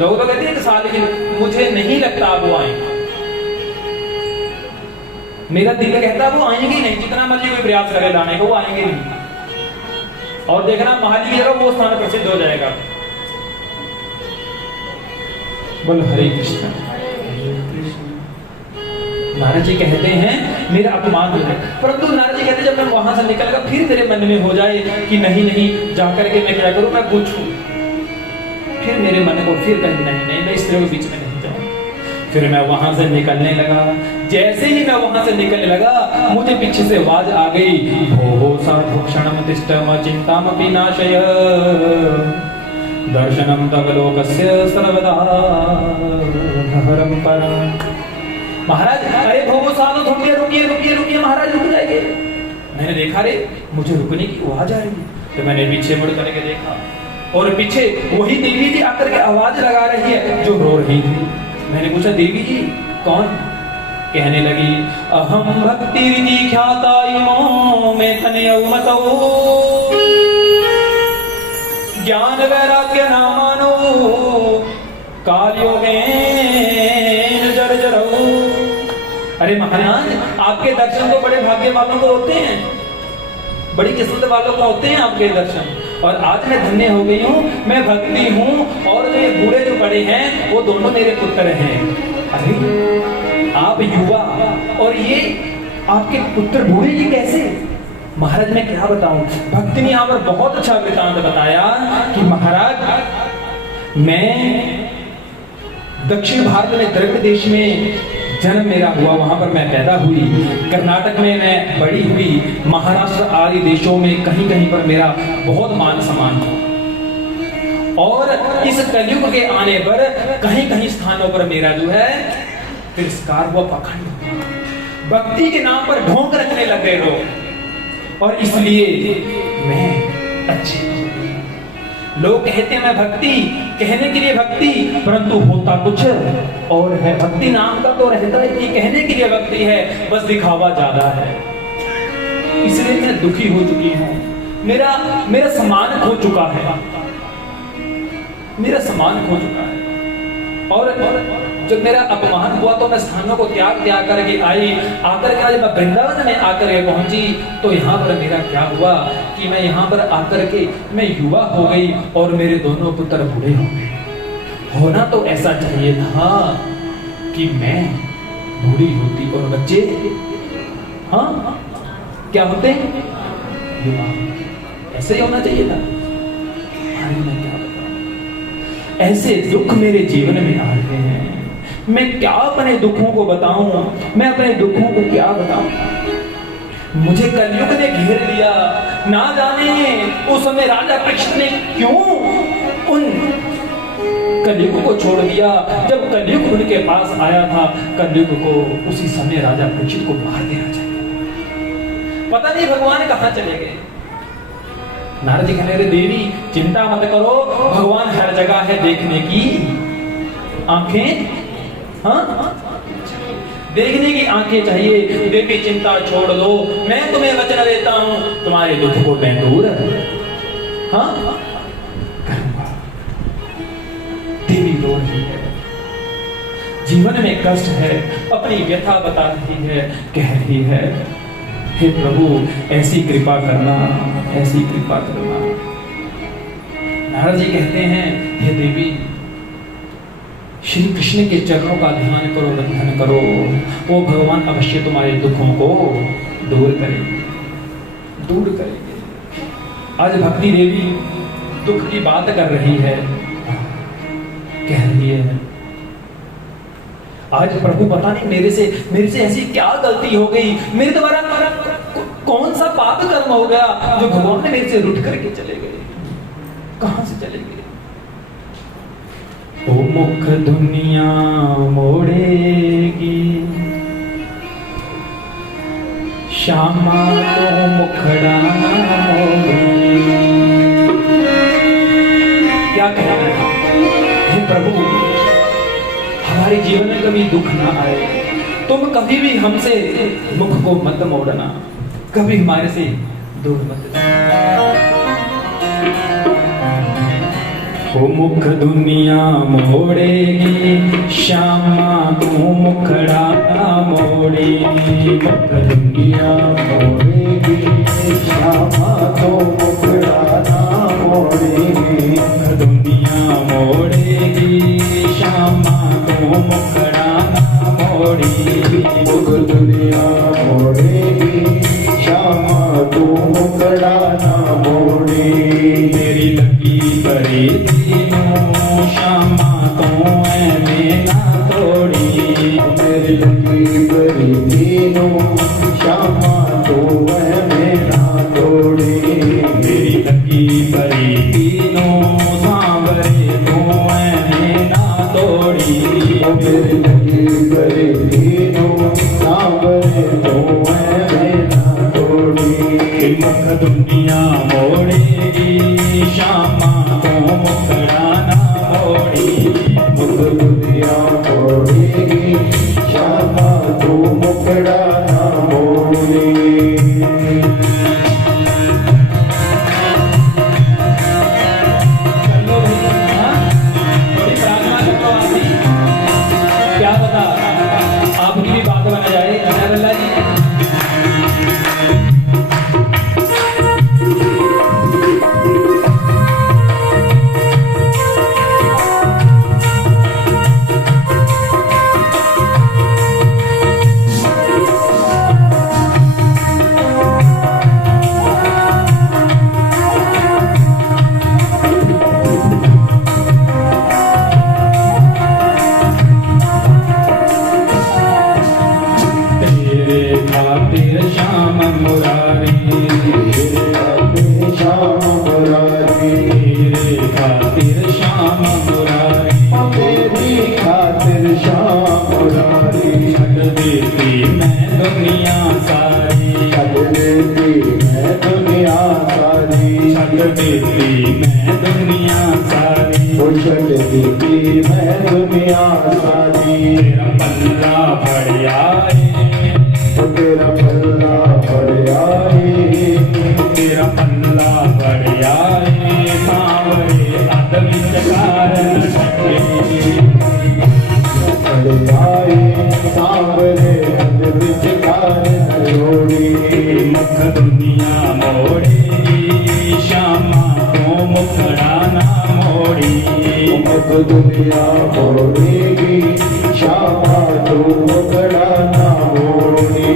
लोग तो कहते हैं कि साल के, मुझे नहीं लगता वो आएंगे। मेरा दिल कहता है वो आएंगे ही नहीं, जितना मर्जी कोई प्रयास करे लाने को, वो आएंगे नहीं। और देखना महाराज की जगह वो स्थान प्रसिद्ध हो जाएगा। बोलो हरे कृष्ण। नारद जी कहते हैं मेरा अपमान हो जाए, परंतु नारद जी कहते हैं जब मैं वहां से निकल गया, फिर मेरे मन में हो जाए कि नहीं जाकर के मैं क्या करूं, मैं पूछूं। फिर मेरे मन को फिर कहीं नहीं मैं इस तरह के बीच में नहीं जाऊं। फिर मैं वहां से निकलने लगा। जैसे ही मैं वहां से निकलने लगा, मुझे पीछे से आवाज आ गई, भो साधु क्षणम तिष्ठम चिंताम विनाशय दर्शनम तव लोकस्य सर्वदा हरम परम। महाराज अरे भोगो साधु रुकिए महाराज, रुक जाइए। मैंने देखा रे मुझे रुकने की आवाज आ रही है, तो मैंने पीछे मुड़ करके देखा, और पीछे वही देवी जी आकर के आवाज लगा रही है जो रो रही थी। मैंने पूछा देवी जी कौन? कहने लगी, अहम भक्ति विधि ख्याता इमो में तनयौ मतौ ज्ञान वैराग्य नामानो कालयोगेन जर्जरौ। अरे महाराज आपके दर्शन तो बड़े भाग्य वालों को होते हैं, बड़ी किस्मत वालों को होते हैं आपके दर्शन, और आज मैं धन्य हो गई हूँ, मैं भक्ति हूँ, और जो ये बूढ़े जो बड़े हैं वो दोनों मेरे पुत्र हैं। अरे आप युवा और ये आपके पुत्र बूढ़े, ये कैसे? महाराज मैं क्या बताऊं, भक्ति ने यहाँ पर बहुत अच्छा वृतांत बताया कि महाराज मैं दक्षिण भारत में द्रविड़ देश में जन्म मेरा हुआ, वहां पर मैं पैदा हुई, कर्नाटक में मैं बड़ी हुई, महाराष्ट्र आदि देशों में कहीं कहीं पर मेरा बहुत मान सम्मान हुआ, और इस कलयुग के आने पर कहीं कहीं स्थानों पर मेरा जो है तिरस्कार हुआ, पखंड हुआ, भक्ति के नाम पर ढोंग रखने लग गए लोग, और इसलिए मैं अच्छी। लोग कहते हैं मैं भक्ति, कहने के लिए भक्ति, परंतु होता कुछ और है। भक्ति नाम का तो रहता है कि कहने के लिए भक्ति है, बस दिखावा ज्यादा है। इसलिए मैं दुखी हो चुकी हूँ, मेरा सम्मान खो चुका है, मेरा सम्मान खो चुका है। और जब मेरा अपमान हुआ तो मैं स्थानों को त्याग करके आई, आकर के जब मैं वृंदावन में आकर के पहुंची, तो यहाँ पर मेरा क्या हुआ कि मैं यहाँ पर आकर के मैं युवा हो गई और मेरे दोनों पुत्र बूढ़े हो गए। होना तो ऐसा चाहिए था कि मैं बूढ़ी होती और बच्चे हाँ क्या होते युवा, ऐसे ही होना चाहिए था। मैं क्या बताऊं, ऐसे दुख मेरे जीवन में आ रहे हैं। मैं क्या अपने दुखों को बताऊं, मैं अपने दुखों को क्या बताऊं। मुझे कलयुग ने घेर लिया, ना जाने उस समय राजा परीक्षित ने क्यों उन कलयुग को छोड़ दिया। जब कलयुग उनके पास आया था, कलयुग को उसी समय राजा परीक्षित को मार देना चाहिए। पता नहीं भगवान कहां चले गए। नारद जी कहने लगे, देवी चिंता मत करो, भगवान हर जगह है, देखने की आंखें, हाँ देखने की आंखें चाहिए। देवी चिंता छोड़ दो, मैं तुम्हें वचन देता हूं, तुम्हारे दुख को मैं दूर हाँ करूंगा। देवी रो रही है, जीवन में कष्ट है, अपनी व्यथा बता रही है, कह रही है, हे प्रभु ऐसी कृपा करना, ऐसी कृपा करना। नारद जी कहते हैं, हे देवी श्री कृष्ण के चरणों का ध्यान करो, बंधन करो, वो भगवान अवश्य तुम्हारे दुखों को दूर करेंगे, दूर करेंगे। आज भक्ति देवी दुख की बात कर रही है, कह रही है, आज प्रभु पता नहीं मेरे से ऐसी क्या गलती हो गई, मेरे द्वारा कौन सा पाप कर्म हो गया जो भगवान ने मेरे से रूठ करके चले गए, कहां से चले गए। ओ मुख दुनिया मोड़ेगी, श्यामा तो मुखड़ा मोड़ेगी। क्या कहना है, हे प्रभु हमारे जीवन में कभी दुख ना आए, तुम कभी भी हमसे मुख को मत मोड़ना, कभी हमारे से दूर मत जाना। ओ मुख दुनिया मोड़ेगी, श्यामा तू मुखड़ा मोड़ेगी। मुख दुनिया मोड़ेगी, श्यामा तो मुखड़ा मोड़ेगी। मुख दुनिया मोड़ेगी, श्यामा तो मुखड़ा मोड़ेगी। मुख दुनिया मोड़ेगी, श्यामा तो मुखड़ा मोड़ेगी। तेरी लगी बड़ी श्यामा तो मैं ना तोड़ी। मेरी लगी बड़ी तीनों, श्यामा तो मैं ना तोड़ी। मेरी लगी बड़ी तीनों, सांवरे तो मैं ना तोड़ी। मेरी लगी बड़ी तीनों, सांवरे तो मैं ना तोड़ी। मुख दुनिया मोड़ेगी, श्यामा तो मुखड़ा ना मोड़ी। मुख दुनिया मोड़ेगी, श्यामा तो मुखड़ा ना मोड़ी। चलो भैया, थोड़ी प्रार्थना करो आप भी, क्या पता आपकी भी बात बन जाए। अल्लाह जी दुनिया मोड़ेगी, श्यामा तो मुखड़ा ना मोड़ेगी।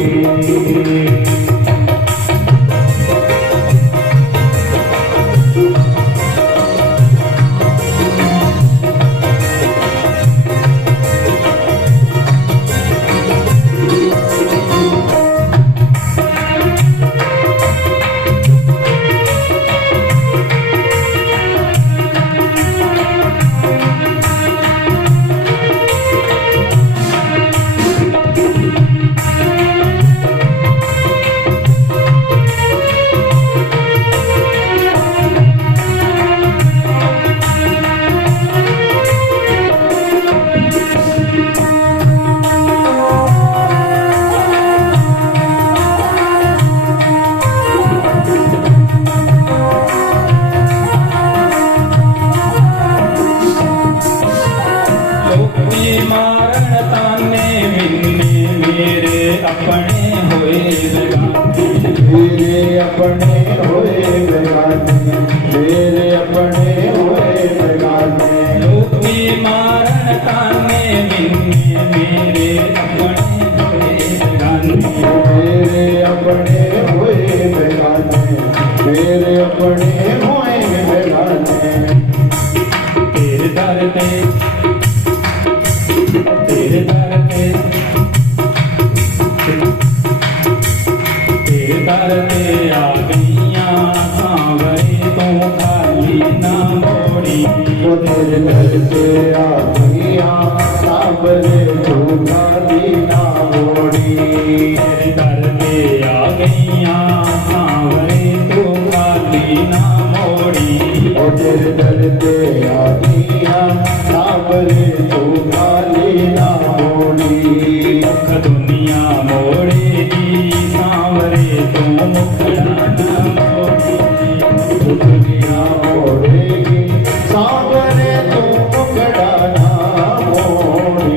मारण ताने मिन्ने मेरे अपने होए बेगाने मेरे अपने होए बेगाने मेरे अपने होए बेगाने लोकी मारण ताने मिन्ने मेरे अपने होए बेगाने मेरे अपने होए बेगाने मेरे अपने होए बेगाने तेरे दर पे तेरे दर पे तेरे दर पे आ गईयां सांवरे तो खाली ना मोड़ी वो तेरे घर से आ गईया सांवरे तू खाली ना मोड़ी तेरे दर पे आ गईयां सांवरे तो खाली ना मोड़ी वो तेरे घर से आ गईया सांवरे तू खाली ना मोड़ी मुख दुनिया मोड़ेगी सांवरे तो मुखड़ा ना मोड़ी दुनिया मोड़ेगी सांवरे तू मुखड़ा ना मोड़ी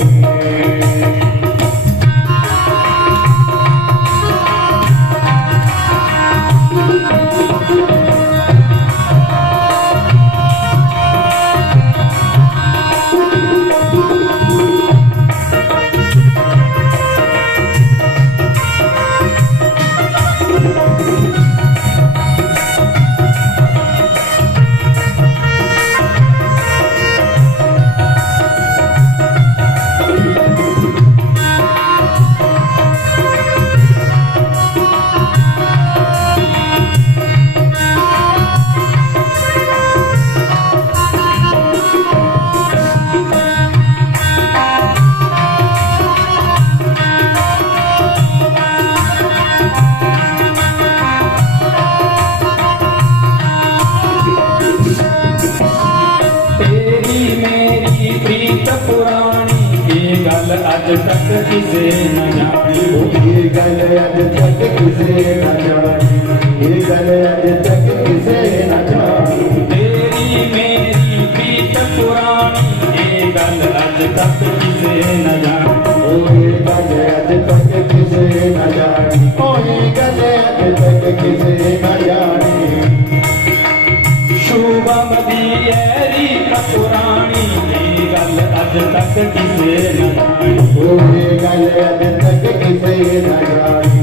तेरी मेरी प्रीत पुरानी ये गल अज तक किसे न जानी ये गल अज तक किसे न जानी ये गल अज तक किसे न जानी तेरी मेरी प्रीत पुरानी ये गल अज तक किसे न जानी ओ ये गल अज तक किसे न जानी ओ ये गल अज तक किसे न जानी शुभम दी रीत पुरानी ये गल अज तक किसे न जानी ओ ये गल अज तक किसे न जानी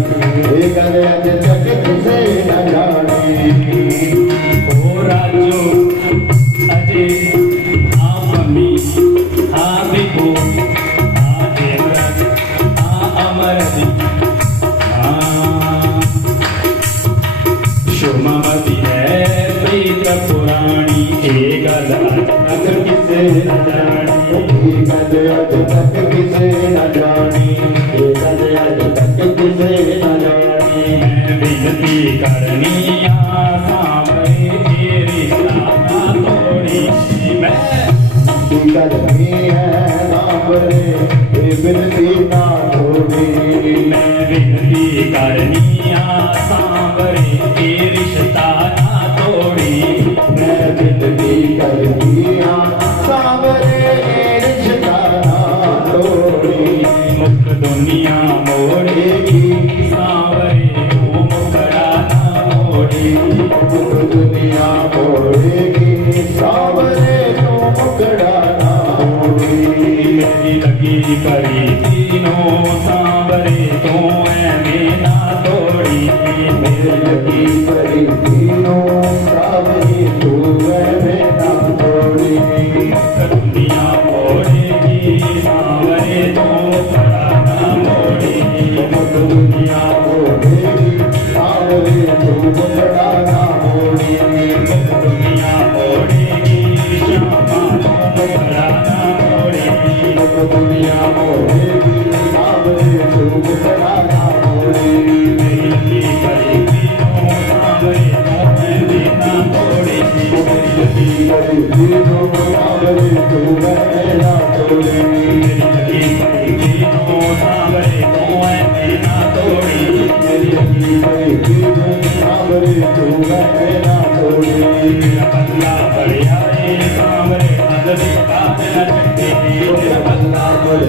ये गल अज तक किसे न जानी ओ राजो अजे आ मम्मी आ बिबू आ देवरत आ अमरदी आ शुभमती है प्रीत पुरानी ये गल अज तक किसे न जानी ये गल अज तक किसे न जानी ये गल अज तक किसे न जानी मैं विनती करनी आ सांवरे ये रिश्ता ना तोड़ी मैं करनी है सांवरे ये बिनती ना छोड़ी मैं विनती करनी आ सांवरे ये रिश्ता ना तोड़ी मैं बिनती करनी आ सांवरे ये रिश्ता ना तोड़ी मुख दुनिया मोड़ेगी सांवरे वो मुखड़ा ना मोड़ी दुनिया मोड़ेगी सांवरे तो मुकड़ा ना मोड़ी मेरी लगी परी तीनों सांवरे तो ऐਵੇਂ ना तोड़ी मेरे लगी परी तीनों सांवरे तू ऐਵੇਂ ना तोड़ी दुनिया मोड़ेगी सांवरे तो मुखड़ा ना मोड़ी दुनिया मोड़ेगी सांवरे तू मुकड़ा ना मोड़ी दुनिया मोड़ेगी श्यामा तो मुखड़ा ना मोड़ी दुनिया मोड़ेगी सांवरे तू मुकड़ा ना मोड़ी मेरी लगी परी तीनों सांवरे तो ऐਵੇਂ ना तोड़ी मेरी लगी परी तीनों सांवरे तू ऐਵੇਂ ना तोड़ी मेरी लगी परी तीनों सांवरे तो ऐਵੇਂ ना तोड़ी मेरी लगी परी तीनों सांवरे तू ऐਵੇਂ ना तोड़ी मेरा बल्ला बढ़िया रे सांवरे अदब काज न चक्के तेरा बल्ला बढ़िया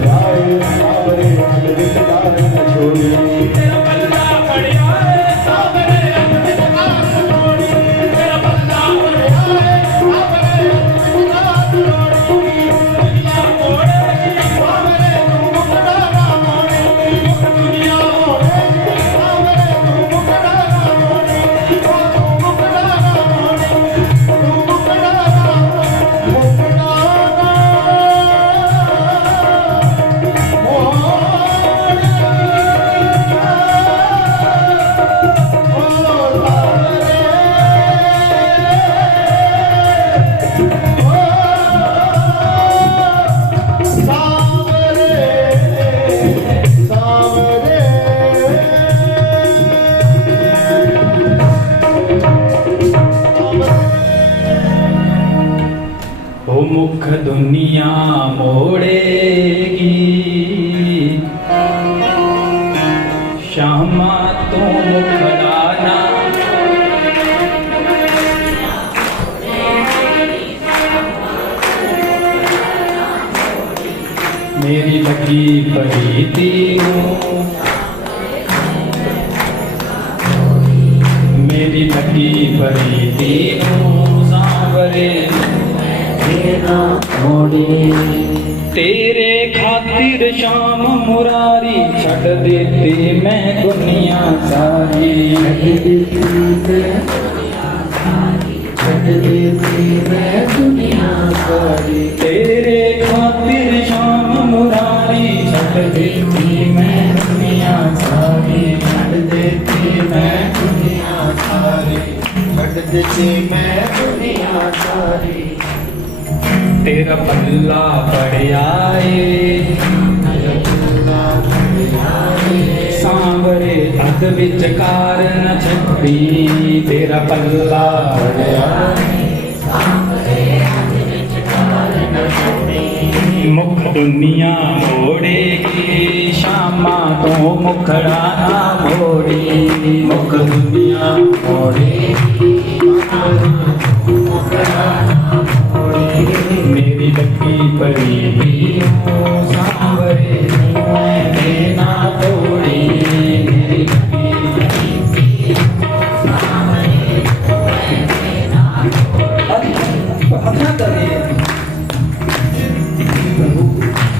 मुख दुनिया मोड़ेगी, श्यामा तो मुखड़ाना मेरी लगी प्रीति हूँ, मेरी लगी प्रीति हूँ सांवरे मोड़ी। तेरे खातिर श्याम मुरारी छड़ देती मैं दुनिया सारी, तेरे खातिर श्याम मुरारी छड़ देती मैं दुनिया सारी, छड़ देती मैं दुनिया सारी, छड़ देती मैं दुनिया सारी। तेरा पल्ला पड़ आए सांवरे अध विचकार न छिपी, तेरा पल्ला पड़ आए मुख दुनिया मोड़ेगी, श्यामा तो मुखड़ा मोड़ी, मुख दुनिया मोड़ेगी, मेरी लगी प्रीति हूँ सांवरे मैं ना तोड़ी, मेरी लगी अपना करिए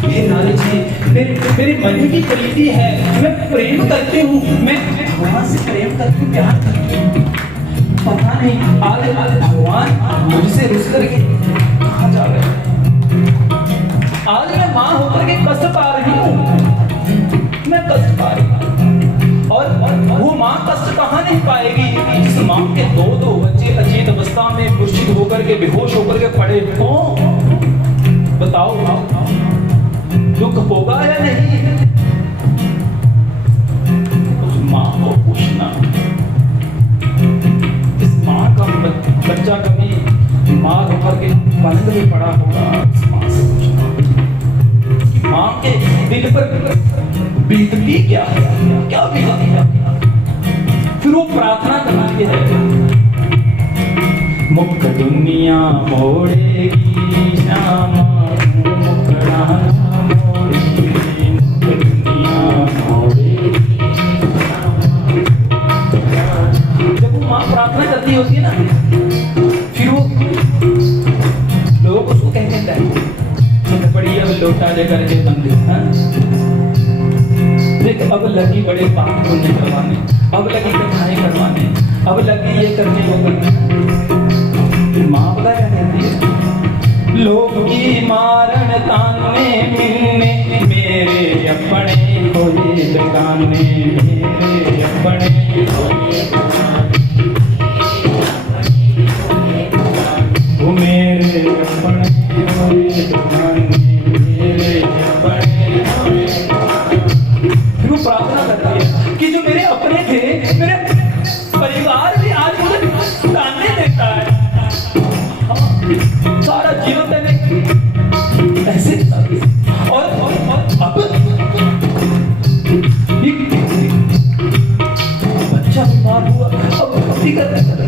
हे नारी जी, मेरे मन की प्रीति है, मैं प्रेम करती हूँ, मैं भगवान से प्रेम करती हूँ, प्यार करती हूँ। पता नहीं आज भगवान मुझसे रुस करके कहाँ जा रहे हैं। आज मैं माँ होकर के कष्ट पा रही हूँ, मैं कष्ट पा रही हूँ, और वो माँ कष्ट कहाँ नहीं पाएगी जिस माँ के दो बच्चे अचेत अवस्था में मूर्छित होकर के बेहोश होकर के पड़े हो। बताओ दुख होगा या नहीं? उस माँ को पूछना, इस माँ का बच्चा कभी बीमार होकर के पलंग में पड़ा होगा, इस माँ से पूछना कि माँ के दिल पर बीतती क्या है, क्या बीतती है। फिर वो प्रार्थना करती है, मुख दुनिया मोड़ेगी श्यामा मुखड़ा मोड़ेगी, मुख दुनिया मोड़ेगी। जब वो माँ प्रार्थना करती होती है ना, फिर वो लोग उसको कहते हैं बड़ी अब लौटा लेकर के बंदे, देख अब लगी बड़े पाप पुण्य करवाने, अब लगी कथाएं करवाने, अब लगी ये करने वो करने। माँ पता क्या कहती है, लोग की मारण ताने मिलने मेरे अपने कोई दुकाने, मेरे अपने वो मेरे अपने कोई दुकाने, मेरे अपने। फिर वो प्रार्थना करती है कि जो मेरे अपने थे, मेरे परिवार भी आज मुझे ताने देता है। सारा जीवन मैंने ऐसे और अब बच्चा बीमार हुआ, अब भक्ति करता है।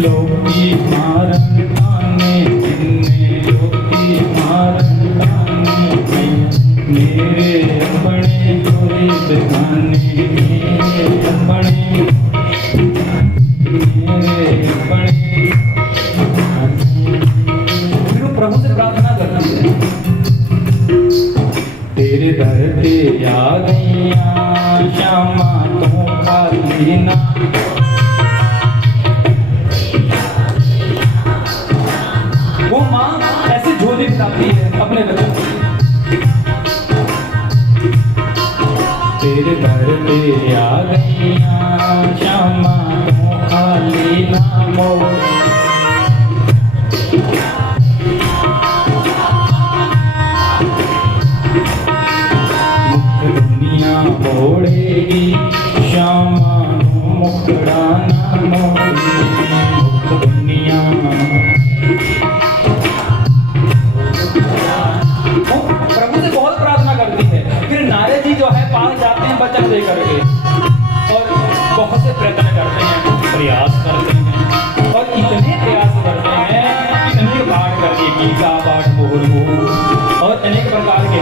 लोग की मारन ताने जिन्ने, लोग की मारन ताने मेरे अपने कोई दुकाने, मेरे अपने प्रभु से प्रार्थना करती है, तेरे दर पे आ गईया श्यामा तू खाली ना। वो माँ ऐसे झोली बिताती है अपने बच्चों को, तेरे दर पे आ गईया श्यामा तू खाली ना मोड़। मोड़ेगी श्यामा मुखड़ा ना मोड़ेगी, मुख दुनिया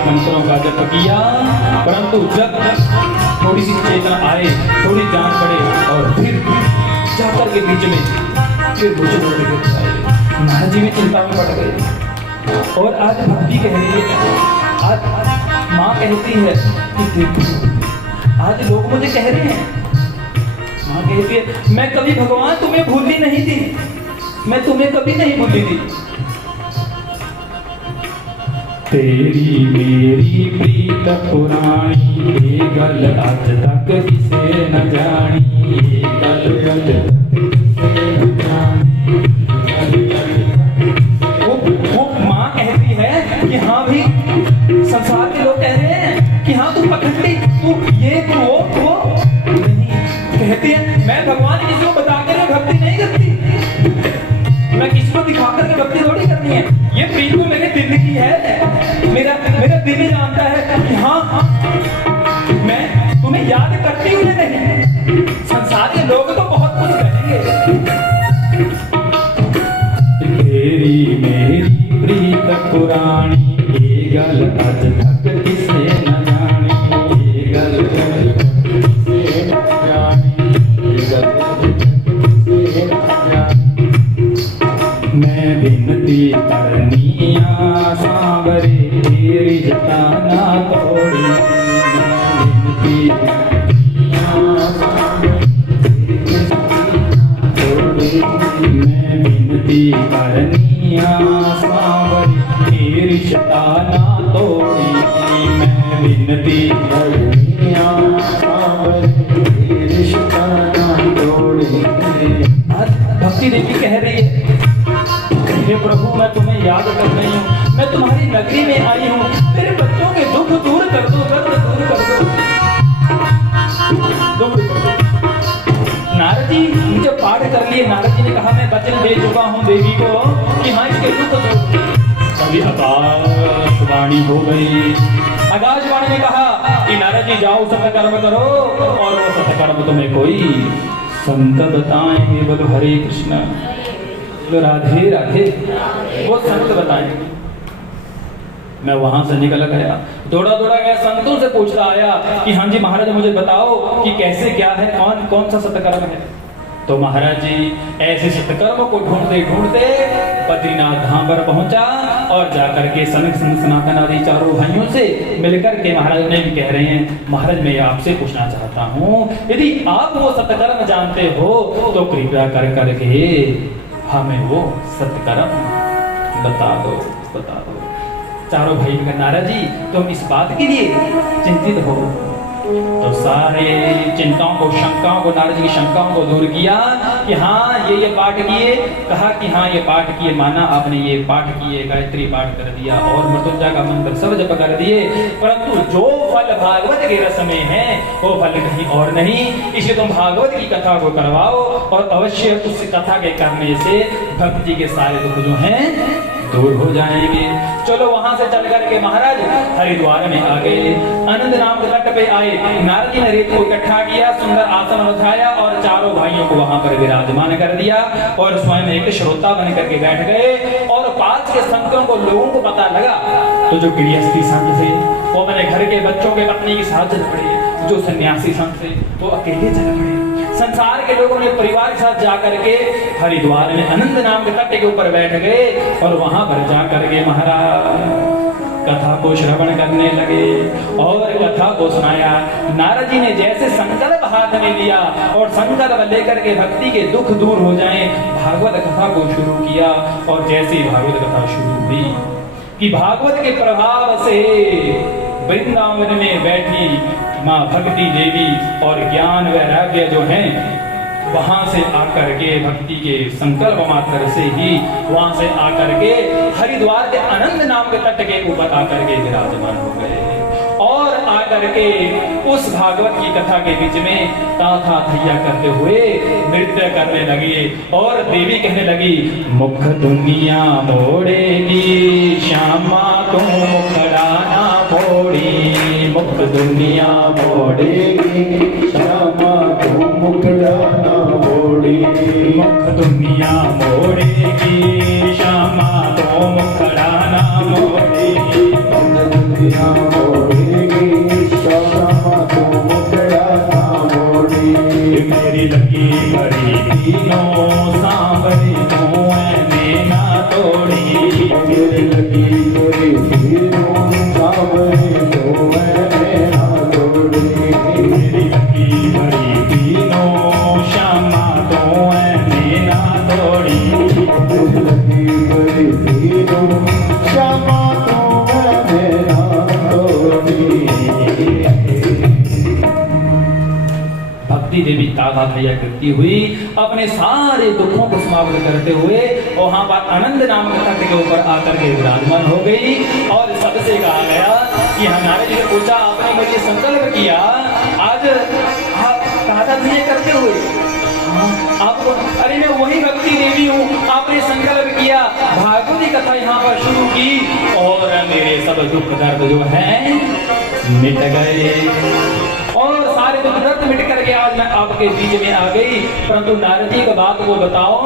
मंत्रों का जप किया, परंतु जब थोड़ी सी चेतना आए, थोड़ी जान पड़े और फिर जाकर के बीच में फिर मुझे महाराज जी में चिंता में पड़ गए। और आज भक्ति कह रही है, आज माँ कहती है कि देखो आज लोग मुझे कह रहे हैं, माँ कहती है मैं कभी भगवान तुम्हें भूली नहीं थी, मैं तुम्हें कभी नहीं भूली थी। तेरी मेरी प्रीत पुरानी, ये गल आज तक किसे न जानी, ये गल आज तक किसे न जानी। वो माँ कहती है कि हाँ भी संसार के लोग कह रहे हैं कि हाँ तू पखंडी, तू ये तू वो नहीं। कहती है मैं भगवान किसी को बता कर भक्ति नहीं करती, मैं किसी को दिखाकर के भक्ति थोड़ी करनी है। ये प्रीत तो मेरे दिल की है, मेरा दिल जानता है कि हाँ मैं तुम्हें याद करती हूँ नहीं। संसार के लोग तो बहुत कुछ कहेंगे। तेरी मेरी प्रीत पुरानी, ये गल आज तक किसे न जानी, ये गल आज तक किसे न जानी, ये गल आज तक किसे न जानी। मैं विनती करनिया सांवरे, तेरी जताना तोड़ी, मैं विनती करनिया सांवरे, तेरी जताना तोड़ी, मैं विनती करनिया सांवरे, तेरी जताना तोड़ी, मैं विनती करनिया सांवरे, तेरी जताना तोड़ी। आज भक्ति देवी कह रही है हे प्रभु मैं तुम्हें याद कर रही हूँ, मैं तुम्हारी नगरी में आई हूँ, मेरे बच्चों के दुख दूर कर दो, दर्द दूर कर दो। नारद जी जब पाठ कर लिए, नारद जी ने कहा मैं वचन दे चुका हूँ देवी को कि हाँ इसके दुख दूर। कभी आकाशवाणी हो गई, आकाशवाणी ने कहा कि नारद जी जाओ सत्कर्म करो, और वो सत्कर्म तुम्हें कोई संत बताएंगे। बोलो हरे कृष्ण, बोलो राधे राधे, वो संत बताएंगे। मैं वहां से निकल गया, दौड़ा गया, संतों से पूछता आया कि हाँ जी महाराज मुझे बताओ कि कैसे क्या है, कौन सा सत्कर्म है। तो महाराज जी ऐसे सत्कर्म को ढूंढते ढूंढते बद्रीनाथ धाम पर पहुंचा, और जाकर के सनक सनातन आदि चारों भाइयों से मिलकर के महाराज ने भी कह रहे हैं महाराज मैं आपसे पूछना चाहता हूँ, यदि आप वो सत्कर्म जानते हो तो कृपया कर करके हमें वो सत्कर्म बता दो। चारों भाई का नारद जी तुम इस बात के लिए चिंतित हो, तो सारे चिंताओं को शंकाओं को नारद जी की शंकाओं को दूर किया कि हाँ ये पाठ किए, कहा कि हाँ ये पाठ किए, माना आपने ये पाठ किए, गायत्री पाठ कर दिया और मृत्युंजय का मंत्र सब जप कर दिए, परंतु जो फल भागवत के रस में है वो फल कहीं और नहीं। इसलिए तुम भागवत की कथा को करवाओ, और अवश्य उस कथा के करने से भक्ति के सारे दुख जो हैं दूर हो जाएंगे। चलो वहां से चल करके महाराज हरिद्वार में आ गए, आनंद नाम के तट पे आए। नारद जी ने रेत को इकट्ठा किया, सुंदर आसन उठाया और चारों भाइयों को वहां पर विराजमान कर दिया, और स्वयं एक श्रोता बन करके बैठ गए। और पास के संतों को लोगों को पता लगा, तो जो गृहस्थी संत थे वो अपने घर के बच्चों के पत्नी के साथ चल पड़े, जो सन्यासी संत थे वो अकेले चल पड़े। संसार के लोगों ने परिवार के साथ जाकर के हरिद्वार में आनंद नाम के तट के ऊपर बैठ गए, और वहां पर जाकर के महाराज कथा को श्रवण करने लगे और कथा को सुनाया। नारद जी ने जैसे संकल्प हाथ में लिया और संकल्प लेकर के भक्ति के दुख दूर हो जाएं, भागवत कथा को शुरू किया। और जैसे ही भागवत कथा शुरू हुई कि भागवत के प्रभाव से वृंदावन में बैठी माँ भक्ति देवी और ज्ञान वैराग्य जो हैं वहां से आकर के भक्ति के संकल्प मात्र से ही वहां से आकर के हरिद्वार के आनंद नाम के तट के ऊपर आकर के विराजमान हो गए, और आकर के उस भागवत की कथा के बीच में ताथा थैया करते हुए नृत्य करने लगी। और देवी कहने लगी मुख दुनिया मोड़ेगी श्यामा तुम मुखड़ाना मोड़ी, मुख दुनिया मोड़ेगी श्यामा तुम मुखड़ाना मोड़ी, मुख दुनिया मोड़ेगी श्यामा तुम मुखड़ाना मोड़ी, मुख ना मोड़ेगी, शौरमा तो मुकड़ा ना मोड़ी। मेरी लगी बड़ी तीनों सांवरी तो मैंने ना तोड़ी। मेरी लगी मेरी तीनों सांवरी तो मैंने ना तोड़ी। मेरी लगी बड़ी तीनों श्यामा तो मैंने ना तोड़ी। मेरी लगी मेरी तीनों श्यामा तो मैंने ना तोड़ी। भक्ति देवी ताता भैया करती हुई अपने सारे दुखों को समाप्त करते हुए वहां पर आनंद नाम के तट के ऊपर आकर के विराजमान हो गई। और सबसे कहा गया कि हमारे लिए पूछा, आपने मुझे संकल्प किया आज आप ताता भैया करते हुए, आपको, अरे मैं वही भक्ति देवी हूँ, आपने संकल्प किया, भागवती कथा यहाँ पर शुरू की और मेरे सब दुख दर्द जो है मिट गए और सारे दुख दर्द मिट करके आज मैं आपके बीच में आ गई। परंतु नारद जी का बात को बताओ,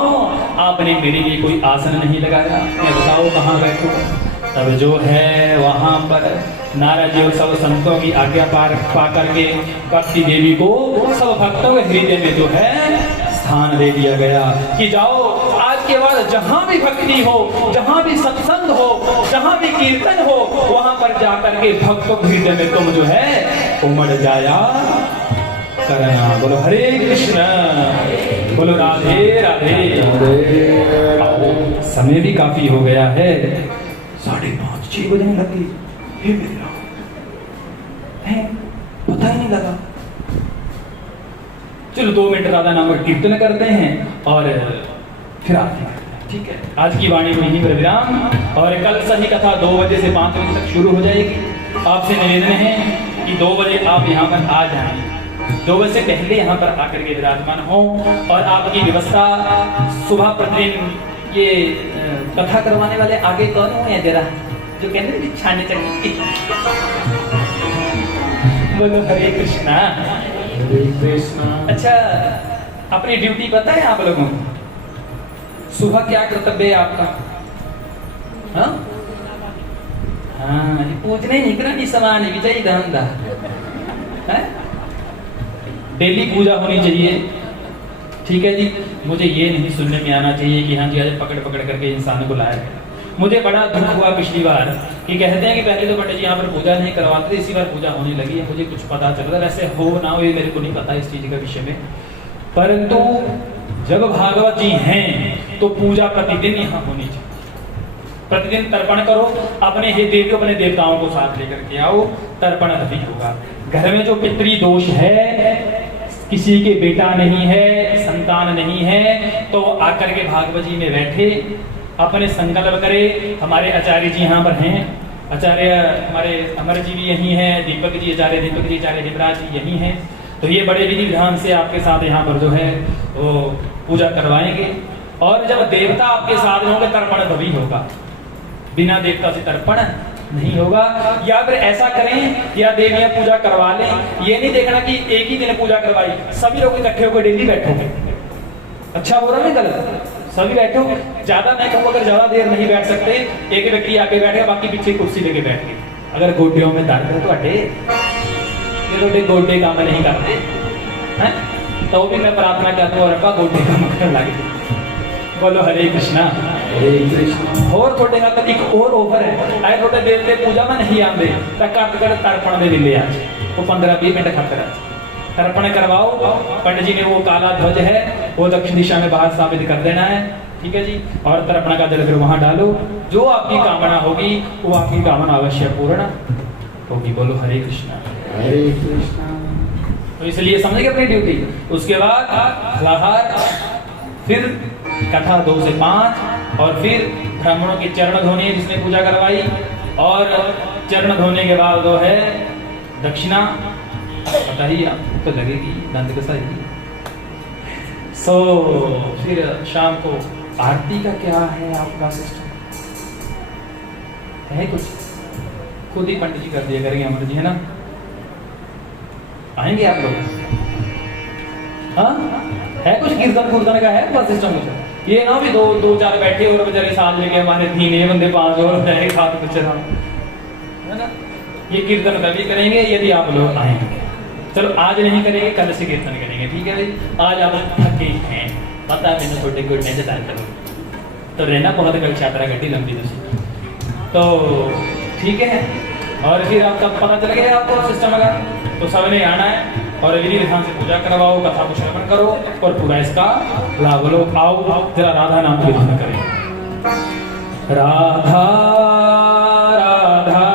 आपने मेरे लिए कोई आसन नहीं लगाया, मैं बताओ कहाँ बैठो। तब जो है वहां पर नारद जी और सब संतों की आज्ञा पा करके भक्ति देवी को सब भक्तों के हृदय में जो है स्थान दे दिया गया कि जाओ आज के बाद जहां भी भक्ति हो, जहां भी सत्संग हो, जहां भी कीर्तन हो, वहां पर जाकर के भक्तों के हृदय में तुम जो है उमड़ जाया करना। बोलो हरे कृष्ण, बोलो राधे राधे। समय भी काफी हो गया है, 5:30 6 बजने लगी। हे मेरा है पता ही नहीं लगा। चलो 2 मिनट राधा नाम का कीर्तन करते हैं और फिर आरती करते हैं, ठीक है। आज की वाणी को यहीं पर विराम और कल सही कथा 2 बजे से 5 बजे तक शुरू हो जाएगी। आपसे निवेदन है कि 2 बजे आप यहाँ पर आ जाएं, 2 बजे से पहले यहाँ पर आकर के विराजमान हो और आपकी व्यवस्था सुबह प्रतिदिन ये कथा करवाने वाले आगे कौन है जरा, जो कहते हैं छाने चढ़ने। बोलो हरे कृष्णा। हरे कृष्णा। अच्छा, अपनी ड्यूटी पता है आप लोगों को? सुबह क्या कर्तव्य है आपका? हाँ, ये पूछने निकला नहीं समान विजयी धंधा है। डेली पूजा होनी चाहिए, ठीक है जी। मुझे ये नहीं सुनने में आना चाहिए कि हाँ जी आज पकड़ पकड़ करके इंसान को लाया गया। मुझे बड़ा दुख हुआ पिछली बार कि कहते हैं कि पहले तो बटे जी यहाँ पर पूजा नहीं करवाते थे, इसी बार पूजा होने लगी है। मुझे कुछ पता चल रहा है, वैसे हो ना हो ये मेरे को नहीं पता इस चीज का विषय में, परंतु जब भागवत जी हैं तो पूजा प्रतिदिन यहाँ होनी चाहिए। प्रतिदिन तर्पण करो, अपने हे देवियों अपने देवताओं को साथ लेकर के आओ, तर्पण अधिक होगा। घर में जो पितृ दोष है, किसी के बेटा नहीं है, संतान नहीं है, तो आकर के भागवत जी में बैठे अपने संकल्प करे। हमारे आचार्य जी यहाँ पर हैं, आचार्य हमारे अमर जी भी यही हैं, दीपक जी आचार्य हेमराज जी यही हैं। तो ये बड़े विधि विधान से आपके साथ यहाँ पर जो है वो पूजा करवाएंगे। और जब देवता आपके साथ होंगे तर्पण तभी होगा, बिना देवता से तर्पण नहीं होगा। या फिर ऐसा करें या देवियां पूजा करवा लें, ये नहीं देखना कि एक ही दिन पूजा करवाई, सभी लोग इकट्ठे होकर डेली बैठोगे। अच्छा हो रहा है गलत? सभी बैठो, ज्यादा मैं कहूँ अगर ज्यादा देर नहीं बैठ सकते, एक व्यक्ति आगे बैठे बाकी पीछे कुर्सी लेके बैठ गए। अगर गोड्डियों में दर्द है तो अटे गोड्डे काम नहीं करते हैं, तो भी मैं प्रार्थना करता हूँ रब्बा गोड्डे काम कर लगे। बोलो हरे कृष्णा। हरे कृष्णा। और थोड़े का एक और ऑफर है, आए थोड़े देवते पूजा में नहीं आते कर तर्पण दे दिले आज वो 15-20 मिनट खातर तर्पण करवाओ। पंडित जी ने वो काला ध्वज है वो दक्षिण दिशा में बाहर स्थापित कर देना है, ठीक है जी। और तर्पण का जल फिर वहां डालो, जो आपकी कामना होगी वो आपकी कामना अवश्य पूर्ण होगी। बोलो हरे कृष्णा। हरे कृष्णा। तो इसलिए समझ गए अपनी ड्यूटी। उसके बाद फलाहार, फिर कथा 2 से 5 और फिर ब्राह्मणों की चरण धोनी है जिसने पूजा करवाई, और चरण धोने के बाद जो है दक्षिणा पता ही आपको तो लगेगी दंत कसाई। सो फिर शाम को आरती का क्या है आपका सिस्टम है? कुछ खुद ही पंडित जी कर दिया करेंगे अमर जी, है ना? आएंगे आप लोग? हाँ है कुछ कीर्तन कूर्तन का है बस सिस्टम कुछ? ये ना भी दो चार बैठे और बेचारे साथ लेके हमारे 3 बंदे 5 और साथ कुछ है ना? ये कीर्तन कभी करेंगे यदि आप लोग आएंगे। चलो आज नहीं करेंगे, कल से कीर्तन करेंगे, ठीक है भाई। आज आप थके हैं, पता है मैंने छोटे गुड़ने से डाल करो तो रहना बहुत कल यात्रा घटी लंबी दूसरी, तो ठीक है। और फिर आपका पता चल गया आपको सिस्टम का, तो सबने आना है और विधि विधान से पूजा करवाओ, कथा को श्रवण करो और पूरा इसका लाभ लो। आओ जरा राधा नाम की कीर्तन करें। राधा राधा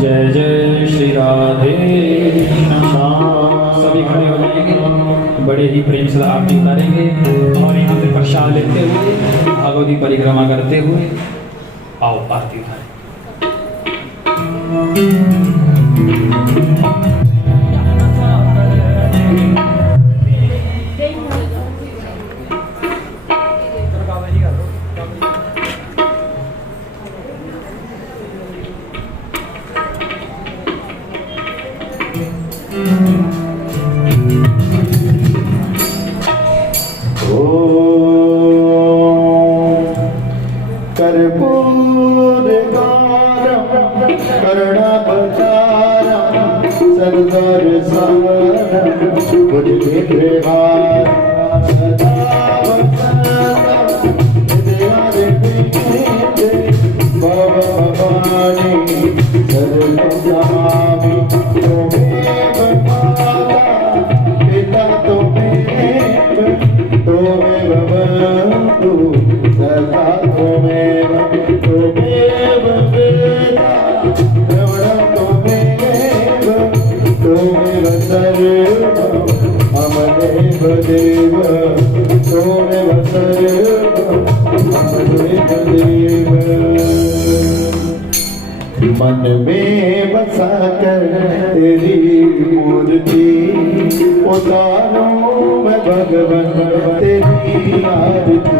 जय जय श्री राधे श्याम। सभी खड़े हो जाएंगे, बड़े ही प्रेम से आरती उतारेंगे और यहाँ से प्रसाद लेते हुए भगवती परिक्रमा करते हुए आओ आरती उतारें। तो मन में बसा कर तेरी मूर्ति उतारूं मैं भगवन तेरी आरती